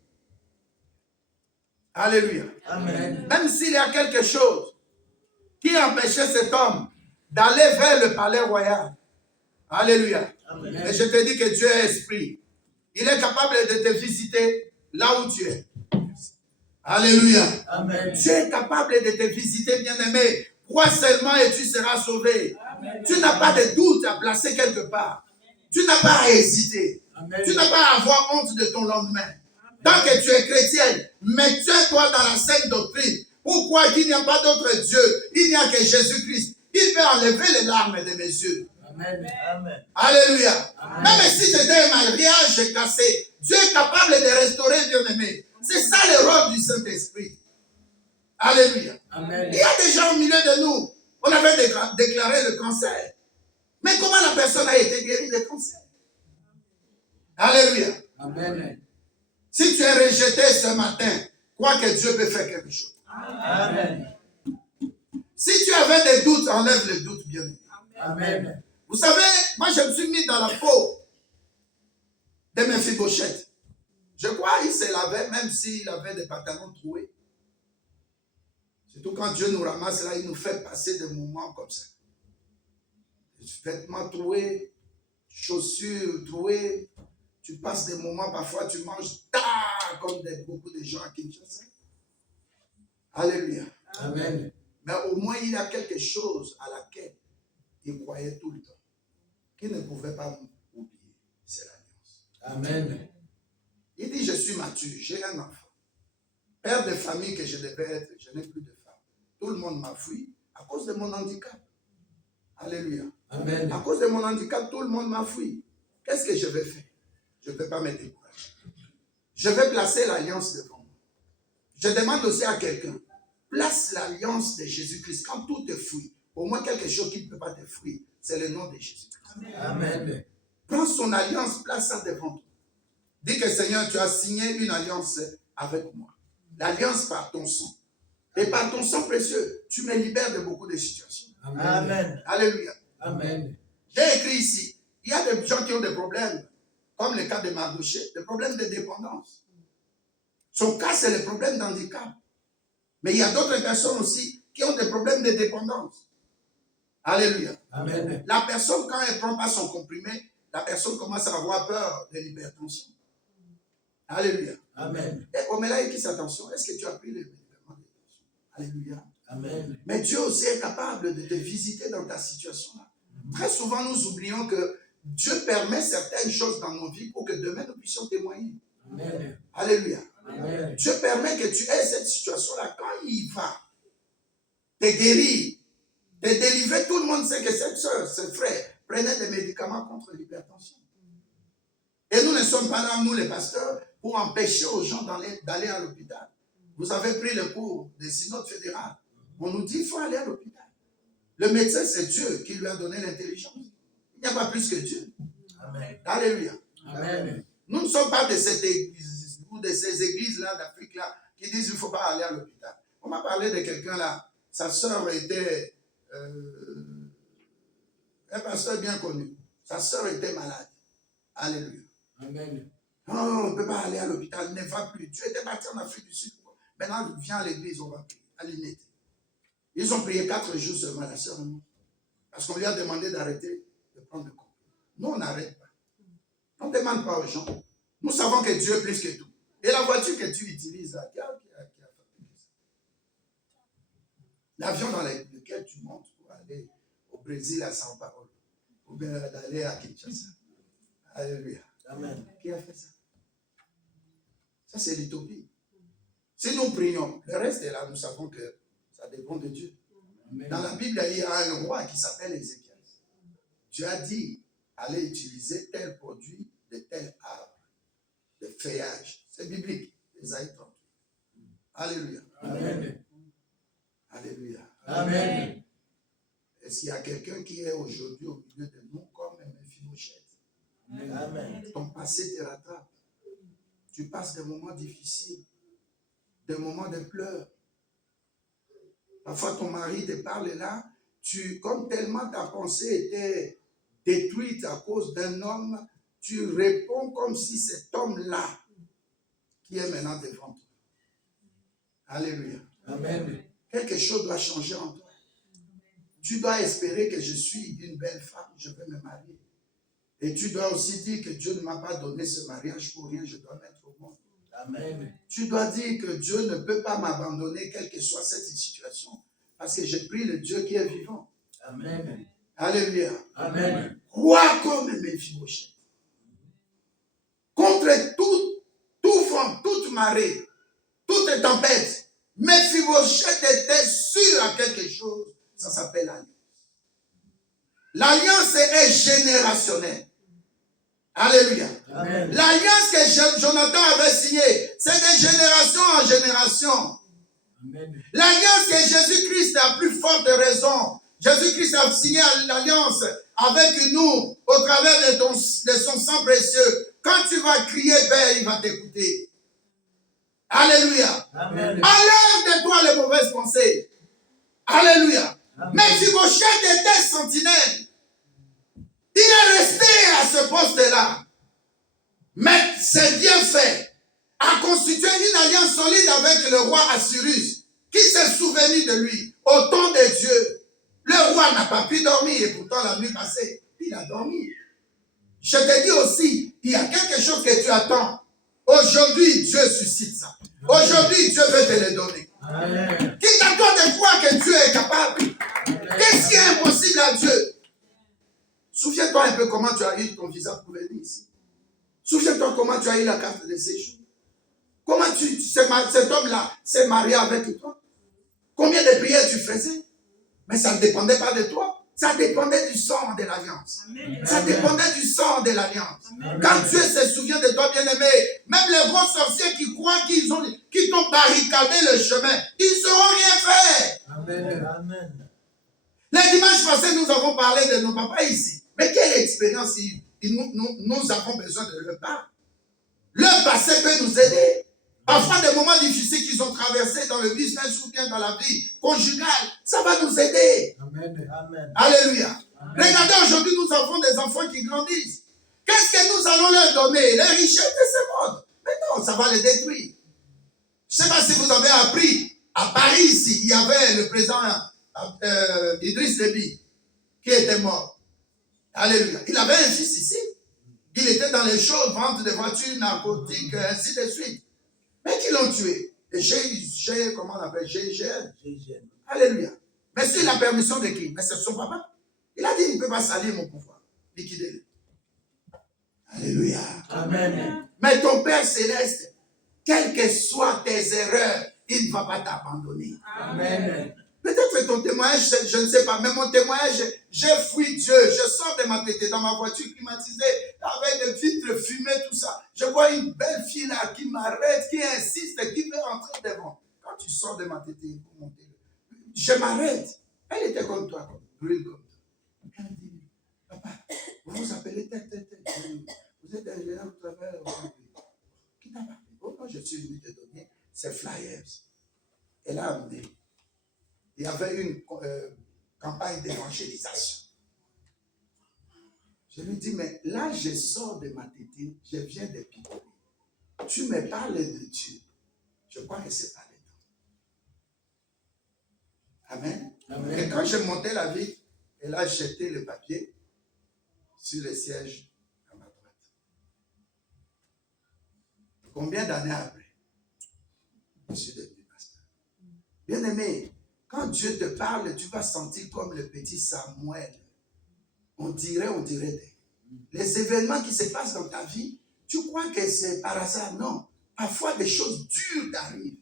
Alléluia. Amen. Même s'il y a quelque chose qui empêchait cet homme d'aller vers le palais royal. Alléluia. Amen. Et je te dis que Dieu est esprit. Il est capable de te visiter là où tu es. Alléluia. Amen. Dieu est capable de te visiter, bien-aimé. Crois seulement et tu seras sauvé. Amen. Tu n'as pas de doute à placer quelque part. Tu n'as pas à hésiter. Amen. Tu n'as pas à avoir honte de ton lendemain. Tant que tu es chrétienne, mets-toi dans la sainte doctrine Pourquoi qu'il n'y a pas d'autre Dieu? Il n'y a que Jésus-Christ. Il peut enlever les larmes de mes yeux. Amen. Amen. Alléluia. Amen. Même si c'était un mariage cassé, Dieu est capable de restaurer, bien-aimé. C'est ça le rôle du Saint-Esprit. Alléluia. Amen. Il y a des gens au milieu de nous. On avait déclaré le cancer. Mais comment la personne a été guérie du cancer? Alléluia. Amen. Si tu es rejeté ce matin, crois que Dieu peut faire quelque chose. Amen. Si tu avais des doutes, enlève les doutes, bien. Amen. Vous savez, moi je me suis mis dans la peau de Mephibosheth. Je crois qu'il se lavait, même s'il avait des pantalons troués. Surtout quand Dieu nous ramasse là, il nous fait passer des moments comme ça. Des vêtements troués, chaussures trouées. Tu passes des moments, parfois tu manges tard, comme beaucoup de gens à Kinshasa. Alléluia. Amen. Mais au moins, il y a quelque chose à laquelle il croyait tout le temps, qu'il ne pouvait pas oublier. C'est l'alliance. Amen. Il dit, je suis mature, j'ai un enfant. Père de famille que je devais être, je n'ai plus de femme. Tout le monde m'a fui à cause de mon handicap. Alléluia. Amen. À cause de mon handicap, tout le monde m'a fui. Qu'est-ce que je vais faire? Je ne vais pas me décourager. Je vais placer l'alliance devant moi. Je demande aussi à quelqu'un, place l'alliance de Jésus-Christ. Quand tout te fuit, au moins quelque chose qui ne peut pas te fuir, c'est le nom de Jésus-Christ. Amen. Prends son alliance, place ça devant toi. Dis que Seigneur, tu as signé une alliance avec moi. L'alliance par ton sang. Et par ton sang précieux, tu me libères de beaucoup de situations. Amen. Amen. Alléluia. Amen. J'ai écrit ici, il y a des gens qui ont des problèmes, comme le cas de Mardoché, des problèmes de dépendance. Son cas, c'est le problème d'handicap. Mais il y a d'autres personnes aussi qui ont des problèmes de dépendance. Alléluia. Amen. La personne, quand elle ne prend pas son comprimé, la personne commence à avoir peur de l'hypertension. Alléluia. Amen. Et au mélange qui s'attention, est-ce que tu as pris les médicaments d'hypertension? Alléluia. Amen. Mais Dieu aussi est capable de te visiter dans ta situation-là. Très souvent, nous oublions que Dieu permet certaines choses dans nos vies pour que demain nous puissions témoigner. Amen. Alléluia. Amen. Dieu permet que tu aies cette situation-là. Quand il va te guérir, te délivrer, tout le monde sait que cette soeur, ce frère, prenait des médicaments contre l'hypertension. Et nous ne sommes pas là, nous les pasteurs, pour empêcher aux gens d'aller à l'hôpital. Vous avez pris le cours des synodes fédérales. On nous dit qu'il faut aller à l'hôpital. Le médecin, c'est Dieu qui lui a donné l'intelligence. Il n'y a pas plus que Dieu. Amen. Alléluia. Amen. Nous ne sommes pas de cette église ou de ces églises-là d'Afrique-là qui disent qu'il ne faut pas aller à l'hôpital. On m'a parlé de quelqu'un là, sa sœur était un pasteur bien connu. Sa sœur était malade. Alléluia. Amen. Non, on ne peut pas aller à l'hôpital, ne va plus. Tu étais parti en Afrique du Sud. Maintenant, viens à l'église, on va prier. À l'unité. Ils ont prié 4 jours seulement, la sœur. Parce qu'on lui a demandé d'arrêter de prendre le corps. Nous, on n'arrête pas. On ne demande pas aux gens. Nous savons que Dieu est plus que tout. Et la voiture que tu utilises là, qui a fabriqué ça? L'avion dans lequel tu montes pour aller au Brésil à São Paulo, ou bien d'aller à Kinshasa. Alléluia. Amen. Qui a fait ça? Ça, c'est l'utopie. Si nous prions, le reste est là, nous savons que ça dépend de Dieu. Amen. Dans la Bible, il y a un roi qui s'appelle Ézéchiel. Dieu a dit, allez utiliser tel produit de tel arbre, de feuillage. C'est biblique, Ésaïe 30. Alléluia. Amen. Alléluia. Amen. Est-ce qu'il y a quelqu'un qui est aujourd'hui au milieu de nous comme Mephibosheth? Amen. Ton passé te rattrape. Tu passes des moments difficiles, des moments de pleurs. Parfois, ton mari te parle là, comme tellement ta pensée était détruite à cause d'un homme, tu réponds comme si cet homme-là qui est maintenant devant toi. Alléluia. Amen. Quelque chose doit changer en toi. Tu dois espérer que je suis une belle femme, je vais me marier. Et tu dois aussi dire que Dieu ne m'a pas donné ce mariage pour rien, je dois mettre au monde. Amen. Tu dois dire que Dieu ne peut pas m'abandonner, quelle que soit cette situation, parce que j'ai pris le Dieu qui est vivant. Amen. Alléluia. Amen. Crois comme Mephibosheth. Contre tout vent, toute marée, toute tempête, Mephibosheth était sûr à quelque chose, ça s'appelle l'alliance. L'alliance est générationnelle. Alléluia. Amen. L'alliance que Jonathan avait signée, c'est de génération en génération. Amen. L'alliance que Jésus-Christ a plus forte raison. Jésus-Christ a signé l'alliance avec nous au travers de son sang précieux. Quand tu vas crier, Père, il va t'écouter. Alléluia. Amen. Enlève de toi les mauvaises pensées. Alléluia. Amen. Mephibosheth était sentinelle. Il est resté à ce poste-là. Mais c'est bien fait. A constitué une alliance solide avec le roi Assyrus, qui s'est souvenu de lui au temps de Dieu. Le roi n'a pas pu dormir et pourtant la nuit passée, il a dormi. Je te dis aussi, il y a quelque chose que tu attends. Aujourd'hui, Dieu suscite ça. Aujourd'hui, Dieu veut te le donner. Amen. Qui t'attend de croire que Dieu est capable? Qu'est-ce qui est impossible à Dieu? Souviens-toi un peu comment tu as eu ton visa pour venir ici. Souviens-toi comment tu as eu la carte de séjour. Comment cet homme-là s'est marié avec toi. Combien de prières tu faisais? Mais ça ne dépendait pas de toi. Ça dépendait du sang de l'alliance. Ça dépendait du sang de l'alliance. Quand Dieu se souvient de toi, bien-aimé, même les gros sorciers qui croient qu'ils t'ont barricadé le chemin, ils ne sauront rien faire. Amen. Amen. Le dimanche passé, nous avons parlé de nos papas ici. Mais quelle expérience nous avons besoin de leur part. Le passé peut nous aider. Parfois, des moments difficiles qu'ils ont traversés dans le business ou bien dans la vie conjugale, ça va nous aider. Amen. Amen. Alléluia. Amen. Regardez, aujourd'hui, nous avons des enfants qui grandissent. Qu'est-ce que nous allons leur donner? Les richesses de ce monde. Mais non, ça va les détruire. Je ne sais pas si vous avez appris, à Paris ici, il y avait le président Idriss Déby qui était mort. Alléluia. Il avait un fils ici. Il était dans les choses, vente de voitures, narcotiques, ainsi de suite. Mais qui l'ont tué? Et comment on appelle? GIGN. Alléluia. Mais c'est la permission de qui? Mais c'est son papa. Il a dit, il ne peut pas salir mon pouvoir. Liquider-le. Alléluia. Amen. Mais ton Père Céleste, quelles que soient tes erreurs, il ne va pas t'abandonner. Amen. Peut-être ton témoignage, je ne sais pas, mais mon témoignage, j'ai fui Dieu. Je sors de ma tête dans ma voiture climatisée, avec des vitres fumées, tout ça. Je vois une belle fille là qui m'arrête, qui insiste, qui veut entrer devant. Quand tu sors de ma tête pour monter, je m'arrête. Elle était comme toi, brûle comme toi. Elle dit, papa, vous vous appelez tel. Vous êtes ingénieur, vous travaillez. Qui t'a appelé? Oh non, je suis venu te donner ces flyers. Elle a amené. Il y avait une campagne d'évangélisation. Je lui dis, mais là, je sors de ma tête, je viens de picoler. Tu me parles de Dieu. Je crois que c'est pas le temps. Amen. Amen. Et quand je montais la vitre, elle a jeté le papier sur le siège à ma droite. Combien d'années après, je suis devenu pasteur. Bien aimé, quand Dieu te parle, tu vas sentir comme le petit Samuel. On dirait les événements qui se passent dans ta vie, tu crois que c'est par hasard? Non. Parfois, des choses dures t'arrivent.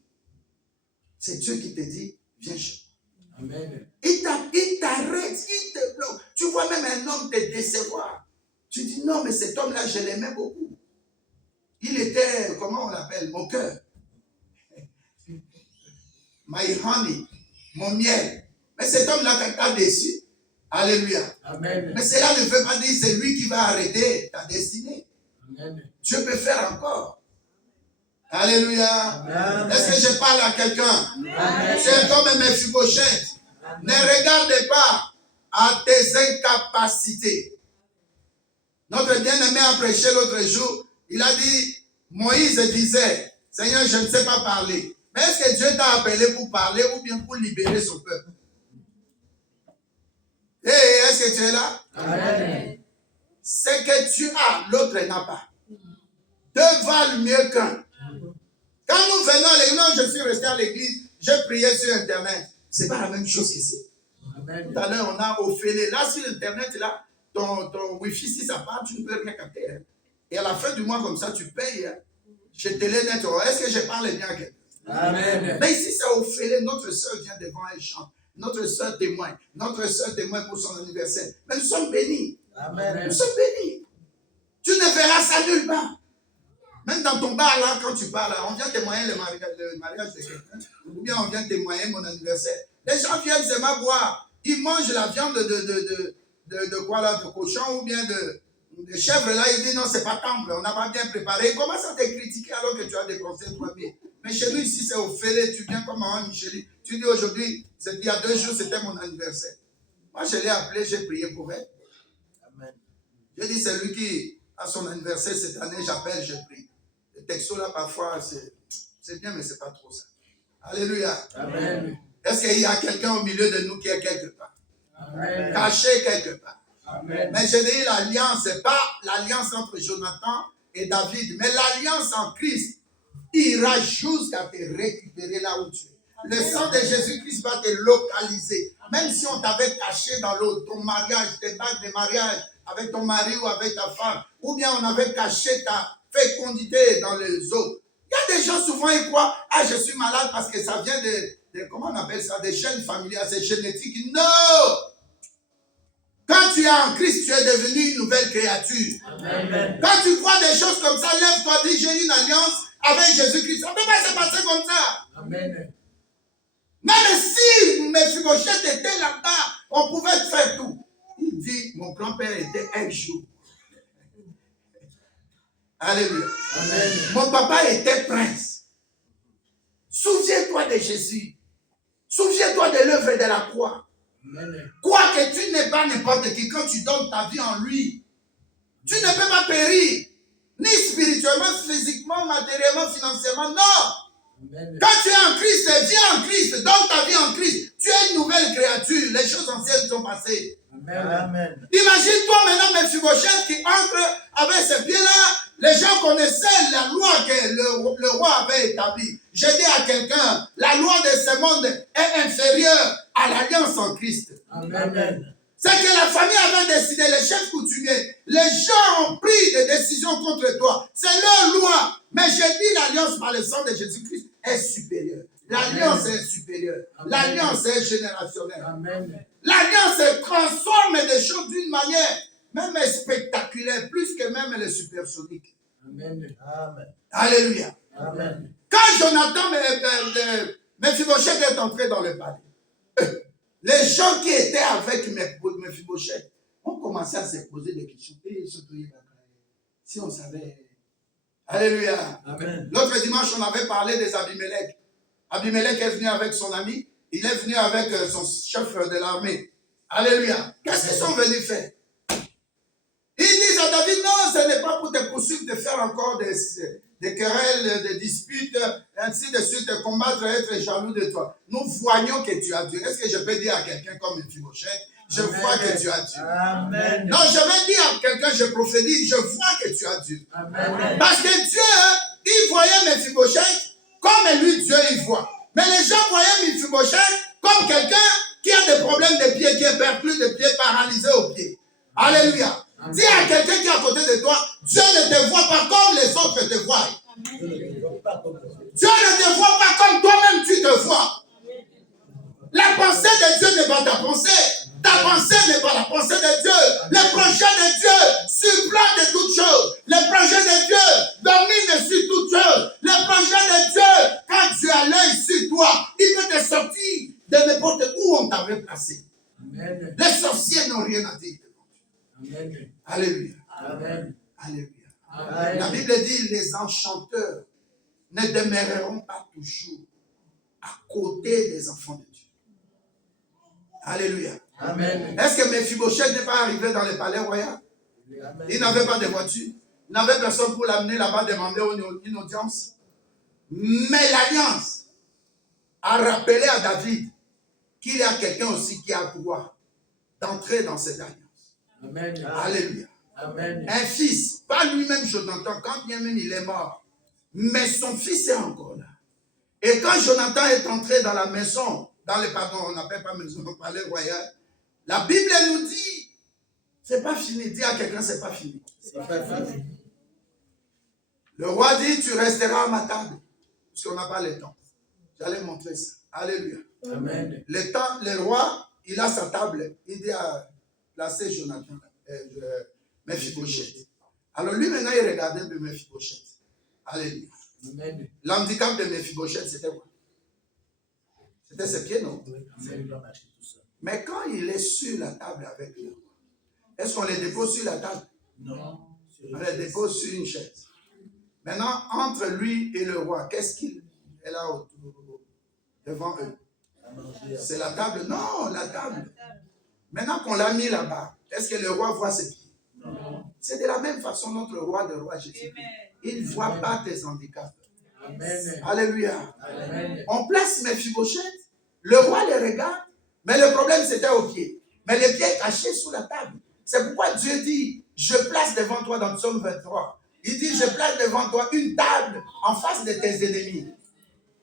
C'est Dieu qui te dit, viens chez moi. Amen. Il t'arrête, il te bloque. Tu vois même un homme te décevoir. Tu dis, non, mais cet homme-là, je l'aimais beaucoup. Il était, comment on l'appelle, mon cœur. My honey. Mon miel. Mais cet homme-là, quand t'as déçu, alléluia. Amen. Mais cela ne veut pas dire que c'est lui qui va arrêter ta destinée. Amen. Dieu peut faire encore. Alléluia. Amen. Est-ce que je parle à quelqu'un? Amen. C'est comme Mephibosheth. Ne regarde pas à tes incapacités. Notre bien-aimé a prêché l'autre jour. Il a dit, Moïse disait, Seigneur, je ne sais pas parler. Mais est-ce que Dieu t'a appelé pour parler ou bien pour libérer son peuple? Est-ce que tu es là? Amen. Ce que tu as, l'autre n'a pas. Deux valent mieux qu'un. Quand nous venons à l'église, non, je suis resté à l'église, j'ai prié sur Internet. Ce n'est pas la même chose qu'ici. Amen. Tout à l'heure, on a Ophélie. Là, sur Internet, là, ton Wi-Fi, si ça part, tu ne peux rien capter. Hein. Et à la fin du mois, comme ça, tu payes. Hein. Je te l'ai net. Est-ce que je parle bien à quelqu'un? Amen. Mais ici, c'est Ophélie. Notre soeur vient devant elle chante. Notre soeur témoigne. Notre soeur témoigne pour son anniversaire. Mais nous sommes bénis. Amen. Nous sommes bénis. Tu ne verras ça nulle part. Même dans ton bar, là, quand tu parles, on vient témoigner le mariage de quelqu'un. Ou bien on vient témoigner mon anniversaire. Les gens viennent seulement boire. Ils mangent la viande de quoi là, de cochon ou bien de chèvre là. Ils disent non, c'est pas temple, on n'a pas bien préparé. Ils commencent à te critiquer alors que tu as des conseils premiers. Mais chez nous ici, c'est au Félé. Tu viens comme maman Micheli. Tu dis aujourd'hui, il y a 2 jours, c'était mon anniversaire. Moi, je l'ai appelé, j'ai prié pour elle. Amen. J'ai dit, c'est lui qui a son anniversaire cette année, j'appelle, je prie. Le texto là, parfois, c'est bien, mais c'est pas trop ça. Alléluia. Amen. Est-ce qu'il y a quelqu'un au milieu de nous qui est quelque part? Amen. Caché quelque part. Amen. Mais je dis, l'alliance, ce n'est pas l'alliance entre Jonathan et David, mais l'alliance en Christ ira jusqu'à te récupérer là où tu es. Le sang de Jésus-Christ va te localiser. Même si on t'avait caché dans l'eau, ton mariage, tes bagues de mariage avec ton mari ou avec ta femme, ou bien on avait caché ta fécondité dans les eaux. Il y a des gens souvent ils croient, ah je suis malade parce que ça vient de comment on appelle ça, des chaînes familiales, c'est génétique. Non! Quand tu es en Christ, tu es devenu une nouvelle créature. Amen. Quand tu vois des choses comme ça, lève-toi, dis j'ai une alliance avec Jésus-Christ. Ça ne peut pas se passer comme ça. Amen. Même si Mephibosheth était là-bas, on pouvait faire tout. Il dit, mon grand-père était un jour. Alléluia. Amen. Mon papa était prince. Souviens-toi de Jésus. Souviens-toi de l'œuvre de la croix. Amen. Quoique tu n'es pas n'importe qui, quand tu donnes ta vie en lui, tu ne peux pas périr. Ni spirituellement, physiquement, matériellement, financièrement, non. Amen. Quand tu es en Christ, viens en Christ, donne ta vie en Christ. Tu es une nouvelle créature. Les choses anciennes sont passées. Amen. Imagine-toi maintenant Mephibosheth qui entre avec ses pieds-là. Les gens connaissaient la loi que le roi avait établie. Je dis à quelqu'un, la loi de ce monde est inférieure à l'alliance en Christ. Amen. C'est que la famille avait décidé, les chefs coutumiers, les gens ont pris des décisions contre toi. C'est leur loi. Mais je dis l'alliance par le sang de Jésus-Christ est supérieure. L'alliance est supérieure. L'alliance est générationnelle. Amen. L'alliance transforme des choses d'une manière même spectaculaire, plus que même les supersoniques. Amen. Alléluia. Amen. Quand Jonathan, Mephibosheth est entré dans le palais, les gens qui étaient avec Mephibosheth ont commencé à se poser des questions. Si on savait. Alléluia. Amen. L'autre dimanche, on avait parlé des Abimelech. Abimelech est venu avec son ami. Il est venu avec son chef de l'armée. Alléluia. Qu'est-ce qu'ils sont venus faire? Ils disent à David, non, ce n'est pas pour te poursuivre de faire encore des querelles, des disputes, ainsi de suite, de combattre, être jaloux de toi. Nous voyons que tu as Dieu. Est-ce que je peux dire à quelqu'un comme Mephibosheth, je vois que tu as Dieu? Amen. Non, je vais dire à quelqu'un, je prophétise, je vois que tu as Dieu. Amen. Parce que Dieu, il voyait Mephibosheth comme lui, Dieu, il voit. Mais les gens voyaient Mephibosheth comme quelqu'un qui a des problèmes de pieds, qui est perclus de pieds, paralysé aux pieds. Alléluia. Dis à quelqu'un qui est à côté de toi, Dieu ne te voit pas comme les autres te voient. Dieu ne te voit pas comme toi-même tu te vois. La pensée de Dieu n'est pas ta pensée. Ta pensée n'est pas la pensée de Dieu. Le projet de Dieu surplombe toutes choses. Le projet de Dieu domine sur toutes choses. Le projet de Dieu, quand tu as l'œil sur toi, il peut te sortir de n'importe où on t'avait placé. Amen. Les sorciers n'ont rien à dire. Amen. Alléluia. Amen. Alléluia. Amen. La Bible dit, les enchanteurs ne demeureront pas toujours à côté des enfants de Dieu. Alléluia. Amen. Est-ce que Mephibosheth n'est pas arrivé dans le palais royal? Amen. Il n'avait pas de voiture. Il n'avait personne pour l'amener là-bas demander une audience. Mais l'alliance a rappelé à David qu'il y a quelqu'un aussi qui a droit d'entrer dans cette alliance. Amen. Alléluia. Amen. Un fils, pas lui-même Jonathan, quand bien même il est mort, mais son fils est encore là. Et quand Jonathan est entré dans la maison, on n'appelle pas maison, le palais royal, la Bible nous dit, c'est pas fini. Dis à quelqu'un, c'est pas fini. C'est pas fini. Le roi dit, tu resteras à ma table, parce qu'on n'a pas le temps. J'allais montrer ça. Alléluia. Amen. Le roi, il a sa table. Il dit à placer Jonathan, Mephibosheth. Alors lui, maintenant, il regardait un peu Mephibosheth. Alléluia. Amen. L'handicap de Mephibosheth, c'était quoi? C'était ses pieds, non? Mais quand il est sur la table avec le roi, est-ce qu'on les dépose sur la table? Non. On les dépose sur une chaise. Maintenant, entre lui et le roi, qu'est-ce qu'il est là devant eux? C'est la table? Non, la table. Maintenant qu'on l'a mis là-bas, est-ce que le roi voit ses pieds? Non. C'est de la même façon notre roi, le roi Jésus. Il ne voit pas tes handicaps. Amen. Alléluia. Amen. On place Mephibosheth, le roi les regarde, mais le problème c'était aux pieds. Mais les pieds cachés sous la table. C'est pourquoi Dieu dit, je place devant toi dans Psaume 23. Il dit, je place devant toi une table en face de tes ennemis.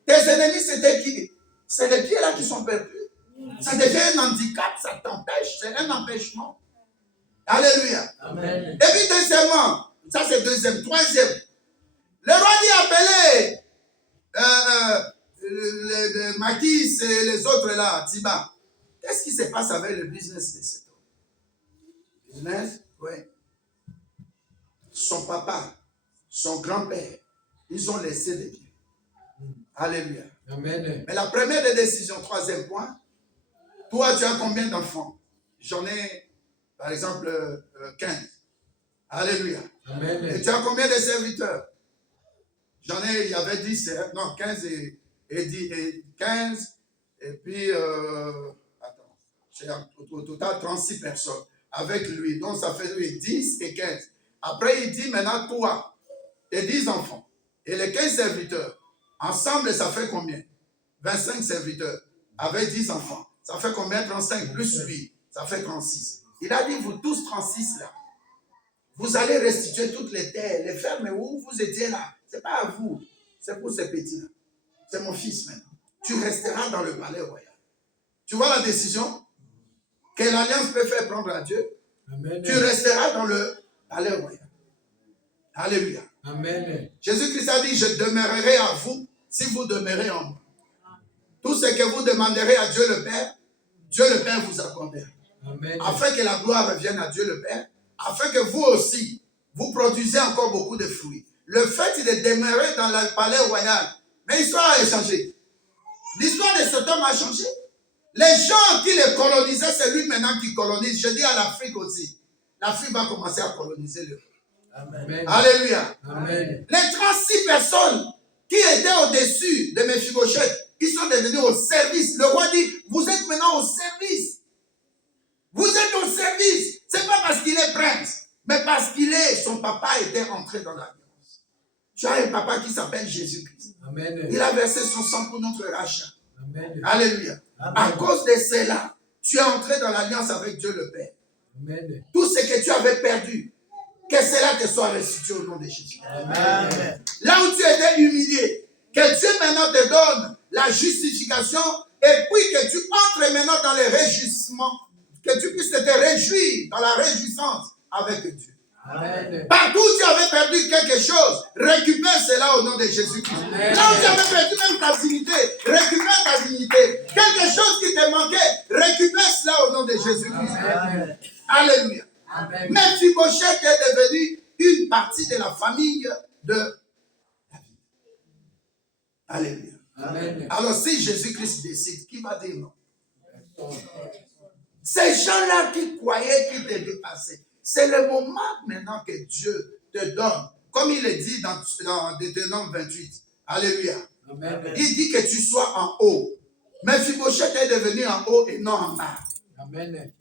Tes ennemis, c'était qui? C'est les pieds là qui sont perdus. Ça devient un handicap, ça t'empêche, c'est un empêchement. Alléluia. Amen. Et puis deuxièmement, ça c'est deuxième. Troisième, le roi dit appeler le Maquis et les autres là, Tiba. Qu'est-ce qui se passe avec le business de cet homme? Business? Oui. Son papa, son grand-père, ils ont laissé des biens. Alléluia. Amen. Mais la première des décisions, troisième point, toi tu as combien d'enfants? J'en ai, par exemple, 15. Alléluia. Amen. Et tu as combien de serviteurs? J'en ai, il y avait 10, non, 15 et 10, et 15, et puis, attends, j'ai au total 36 personnes avec lui. Donc, ça fait lui 10 et 15. Après, il dit maintenant, toi, tes 10 enfants et les 15 serviteurs, ensemble, ça fait combien? 25 serviteurs avec 10 enfants. Ça fait combien? 35 plus lui. Ça fait 36. Il a dit, vous tous 36 là, vous allez restituer toutes les terres, les fermes où vous étiez là. Ce n'est pas à vous, c'est pour ces petits-là. C'est mon fils maintenant. Tu resteras dans le palais royal. Tu vois la décision que l'alliance peut faire prendre à Dieu? Amen. Tu resteras dans le palais royal. Alléluia. Amen. Jésus-Christ a dit, je demeurerai à vous si vous demeurez en moi. Tout ce que vous demanderez à Dieu le Père vous accordera. Amen. Afin que la gloire revienne à Dieu le Père, afin que vous aussi, vous produisez encore beaucoup de fruits. Le fait de demeurer dans le palais royal, mais l'histoire a changé. L'histoire de cet homme a changé. Les gens qui le colonisaient, c'est lui maintenant qui colonise. Je dis à l'Afrique aussi. L'Afrique va commencer à coloniser le monde. Amen. Alléluia. Amen. Les 36 personnes qui étaient au-dessus de Mephibosheth, ils sont devenus au service. Le roi dit, vous êtes maintenant au service. Vous êtes au service. Ce n'est pas parce qu'il est prince, mais parce son papa était entré dans l'alliance. Tu as un papa qui s'appelle Jésus-Christ. Amen. Il a versé son sang pour notre rachat. Amen. Alléluia. Amen. À cause de cela, tu es entré dans l'alliance avec Dieu le Père. Amen. Tout ce que tu avais perdu, que cela te soit restitué au nom de Jésus. Amen. Là où tu étais humilié, que Dieu maintenant te donne la justification et puis que tu entres maintenant dans les réjouissements, que tu puisses te réjouir dans la réjouissance avec Dieu. Amen. Partout où tu avais perdu quelque chose, récupère cela au nom de Jésus-Christ. Là où tu avais perdu même ta dignité, récupère ta dignité. Quelque chose qui te manquait, récupère cela au nom de Jésus-Christ. Amen. Alléluia. Amen. Mephibosheth est devenu une partie de la famille de David. Alléluia. Amen. Alors si Jésus-Christ décide, qui va dire non? Ces gens-là qui croyaient qu'ils te dépassaient, c'est le moment maintenant que Dieu te donne. Comme il est dit dans Deutéronome 28. Alléluia. Amen. Il dit que tu sois en haut. Mephibosheth est devenu en haut et non en bas. Amen.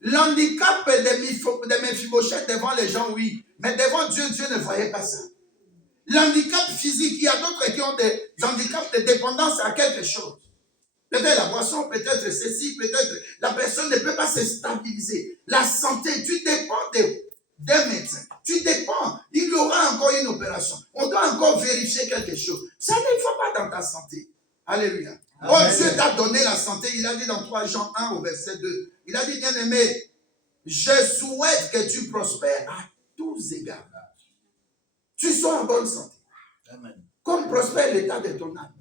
L'handicap de Mephibosheth devant les gens, oui. Mais devant Dieu, Dieu ne voyait pas ça. L'handicap physique, il y a d'autres qui ont des handicaps de dépendance à quelque chose. Peut-être la boisson, peut-être ceci, peut-être la personne ne peut pas se stabiliser. La santé, tu dépends d'un médecin. Tu dépends. Il y aura encore une opération. On doit encore vérifier quelque chose. Ça ne va pas dans ta santé. Alléluia. Amen. Oh, Dieu t'a donné la santé. Il a dit dans 3 Jean 1 au verset 2. Il a dit, bien-aimé, je souhaite que tu prospères à tous égards. Tu sois en bonne santé. Amen. Comme prospère l'état de ton âme.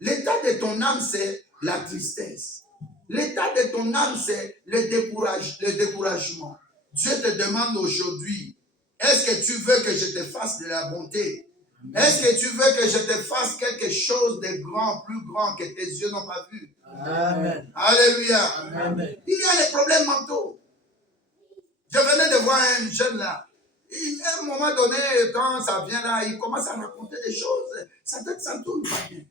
L'état de ton âme, c'est la tristesse. L'état de ton âme, c'est le découragement. Dieu te demande aujourd'hui, est-ce que tu veux que je te fasse de la bonté? Est-ce que tu veux que je te fasse quelque chose de grand, plus grand que tes yeux n'ont pas vu? Amen. Alléluia. Amen. Il y a des problèmes mentaux. Je venais de voir un jeune là. À un moment donné, quand ça vient là, il commence à raconter des choses. Sa tête s'en tourne pas bien.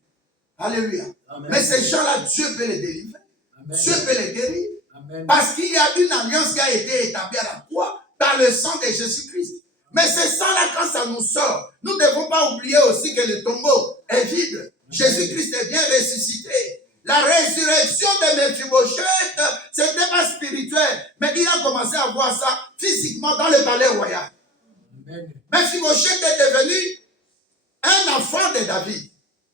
Alléluia. Amen. Mais ces gens-là, Dieu peut les délivrer. Amen. Dieu peut les guérir. Amen. Parce qu'il y a une alliance qui a été établie à la croix par le sang de Jésus-Christ. Mais ce sang-là, quand ça nous sort, nous ne devons pas oublier aussi que le tombeau est vide. Jésus-Christ est bien ressuscité. La résurrection de Mephibosheth, ce n'était pas spirituel, mais il a commencé à voir ça physiquement dans le palais royal. Amen. Mephibosheth est devenu un enfant de David.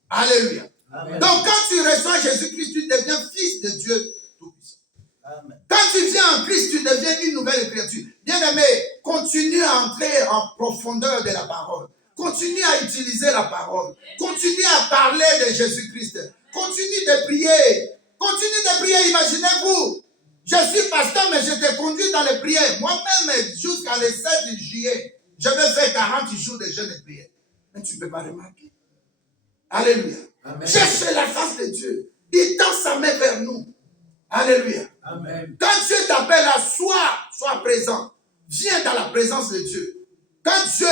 Alléluia. Amen. Donc quand tu reçois Jésus-Christ, tu deviens fils de Dieu Tout-Puissant. Amen. Quand tu viens en Christ, tu deviens une nouvelle créature. Bien-aimé, continue à entrer en profondeur de la parole. Continue à utiliser la parole. Continue à parler de Jésus-Christ. Continue de prier. Continue de prier. Imaginez-vous, je suis pasteur, mais je te conduis dans les prières. Moi-même, jusqu'à le 7 juillet, je vais faire 40 jours de jeûne et prière. Mais tu ne peux pas remarquer. Alléluia. Amen. Cherchez la face de Dieu. Il tend sa main vers nous. Alléluia. Amen. Quand Dieu t'appelle à sois présent. Viens dans la présence de Dieu. Quand Dieu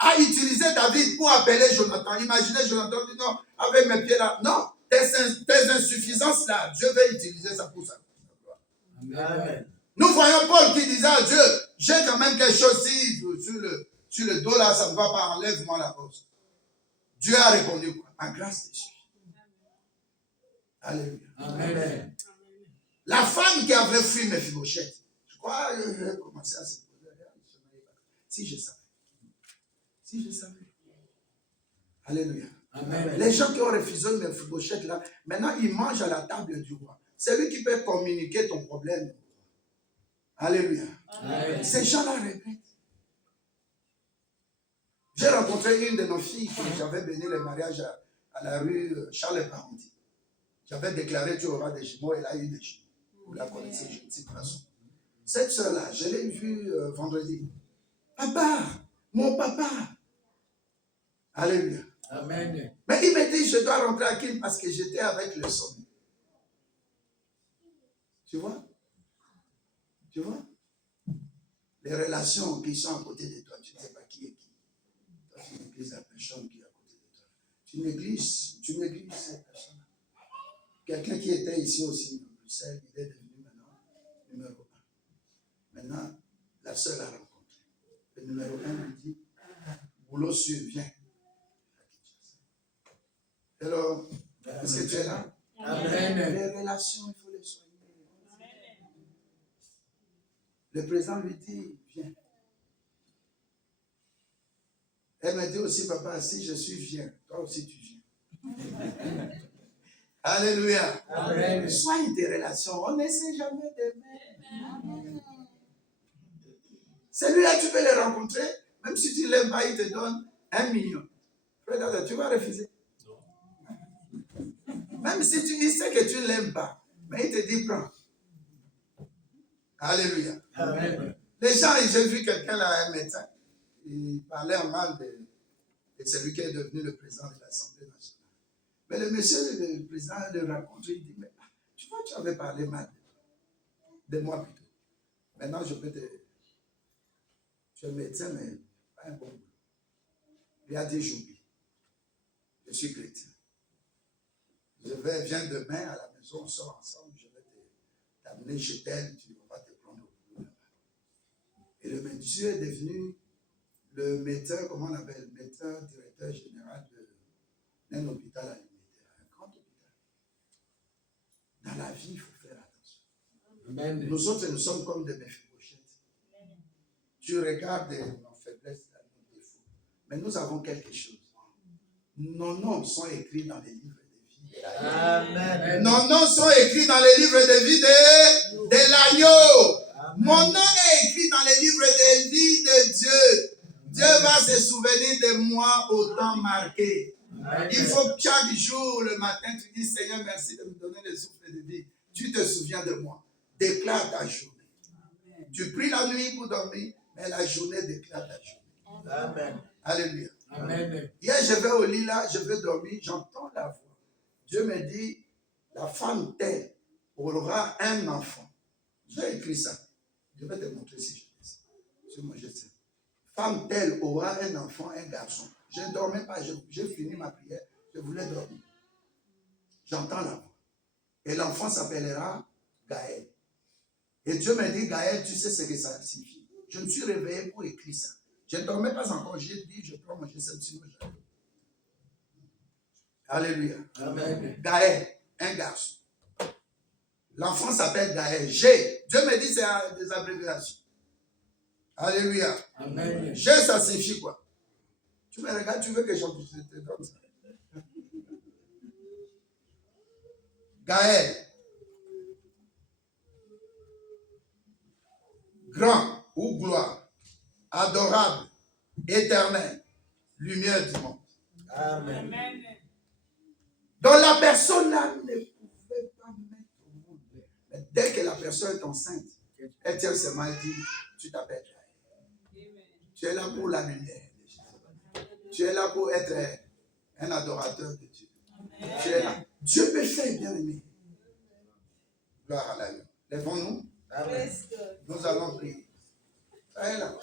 a utilisé David pour appeler Jonathan, imaginez Jonathan dit non, avec mes pieds là. Non, tes insuffisances là, Dieu va utiliser ça pour ça. Amen. Nous voyons Paul qui disait à Dieu, j'ai quand même quelque chose sur le dos là, ça ne va pas, enlève-moi la pose. Dieu a répondu quoi? En grâce de Dieu. Alléluia. Amen. La femme qui avait fui Mephibosheth, je crois que j'ai commencé à se poser. Si je savais. Si je savais. Alléluia. Amen. Les gens qui ont refusé Mephibosheth là, maintenant ils mangent à la table du roi. C'est lui qui peut communiquer ton problème. Alléluia. Amen. Ces gens-là regrettent. J'ai rencontré une de nos filles qui j'avais béni le mariage à la rue Charles Parenti. J'avais déclaré tu auras des jumeaux, elle a eu des jumeaux. Vous la connaissez, je ne sais pas. Cette soeur-là, je l'ai vue vendredi. Papa, mon papa. Alléluia. Amen. Mais il m'a dit, je dois rentrer à Kim parce que j'étais avec le sommet. Tu vois? Tu vois? Les relations qui sont à côté de toi, tu ne sais pas qui est qui. Toi, tu négliges la personne qui est à côté de toi. Tu négliges cette personne. Quelqu'un qui était ici aussi, à Bruxelles, il est devenu maintenant numéro 1. Maintenant, la seule l'a rencontré. Le numéro 1 lui dit, boulot sûr, viens. Alors, est-ce que tu es là? Amen. Les relations, il faut les soigner. Le président lui dit, viens. Elle m'a dit aussi, papa, si je suis viens, toi aussi tu viens. Alléluia. Amen. Soigne tes relations. On ne sait jamais demain. Celui-là, tu peux le rencontrer. Même si tu ne l'aimes pas, il te donne 1 million. Frère, tu vas refuser. Même si il sait que tu ne l'aimes pas. Mais il te dit, prends. Alléluia. Amen. Les gens, j'ai vu quelqu'un là, un médecin. Il parlait en mal de celui qui est devenu le président de l'Assemblée nationale. Mais le monsieur, le président, le rencontre, il dit, mais tu vois, tu avais parlé mal de moi plutôt. Maintenant, je peux te... Tu es médecin, mais pas un bon boulot. Il a dit, j'oublie. Je suis chrétien. Viens demain à la maison, on sort ensemble, je vais t'amener chez elle, tu vas te prendre au boulot là-bas. Et le monsieur est devenu le médecin, comment on appelle, médecin directeur général d'un hôpital alimentaire. Dans la vie, il faut faire attention. Amen. Nous autres, nous sommes comme des Mephibosheth. Tu regardes nos faiblesses, nos défauts. Mais nous avons quelque chose. Nos noms sont écrits dans les livres de vie. Amen. Nos noms sont écrits dans les livres de vie de l'agneau. Mon nom est écrit dans les livres de vie de Dieu. Dieu va se souvenir de moi au temps marqué. Il faut que chaque jour, le matin, tu dis, Seigneur, merci de me donner le souffle de vie. Tu te souviens de moi. Déclare ta journée. Tu pries la nuit pour dormir, mais la journée déclare ta journée. Amen. Alléluia. Amen. Hier, je vais au lit là, je vais dormir, j'entends la voix. Dieu me dit, la femme telle aura un enfant. J'ai écrit ça. Je vais te montrer si je dis ça. Sur moi, je sais. Femme telle aura un enfant, un garçon. Je ne dormais pas, j'ai fini ma prière, je voulais dormir. J'entends la voix. Et l'enfant s'appellera Gaël. Et Dieu me dit, Gaël, tu sais ce que ça signifie. Je me suis réveillé pour écrire ça. Je ne dormais pas encore, j'ai dit, je prends manger ça, sinon j'arrive. Alléluia. Amen. Gaël, un garçon. L'enfant s'appelle Gaël. G. Dieu me dit, c'est des abréviations. Alléluia. Amen. G, ça signifie quoi? Tu me regardes, tu veux que je te donne ça? Gaël. Grand ou gloire. Adorable. Éternel. Lumière du monde. Amen. Donc la personne là ne pouvait pas mettre au monde. Mais dès que la personne est enceinte, elle tient ses mains et dit, tu t'appelles Gaël. Tu es là pour la lumière. Tu es là pour être un adorateur de Dieu. Tu es là. Dieu peut faire, bien aimé. Gloire à la Lèvons-nous. Amen. Nous allons prier. Ça est là.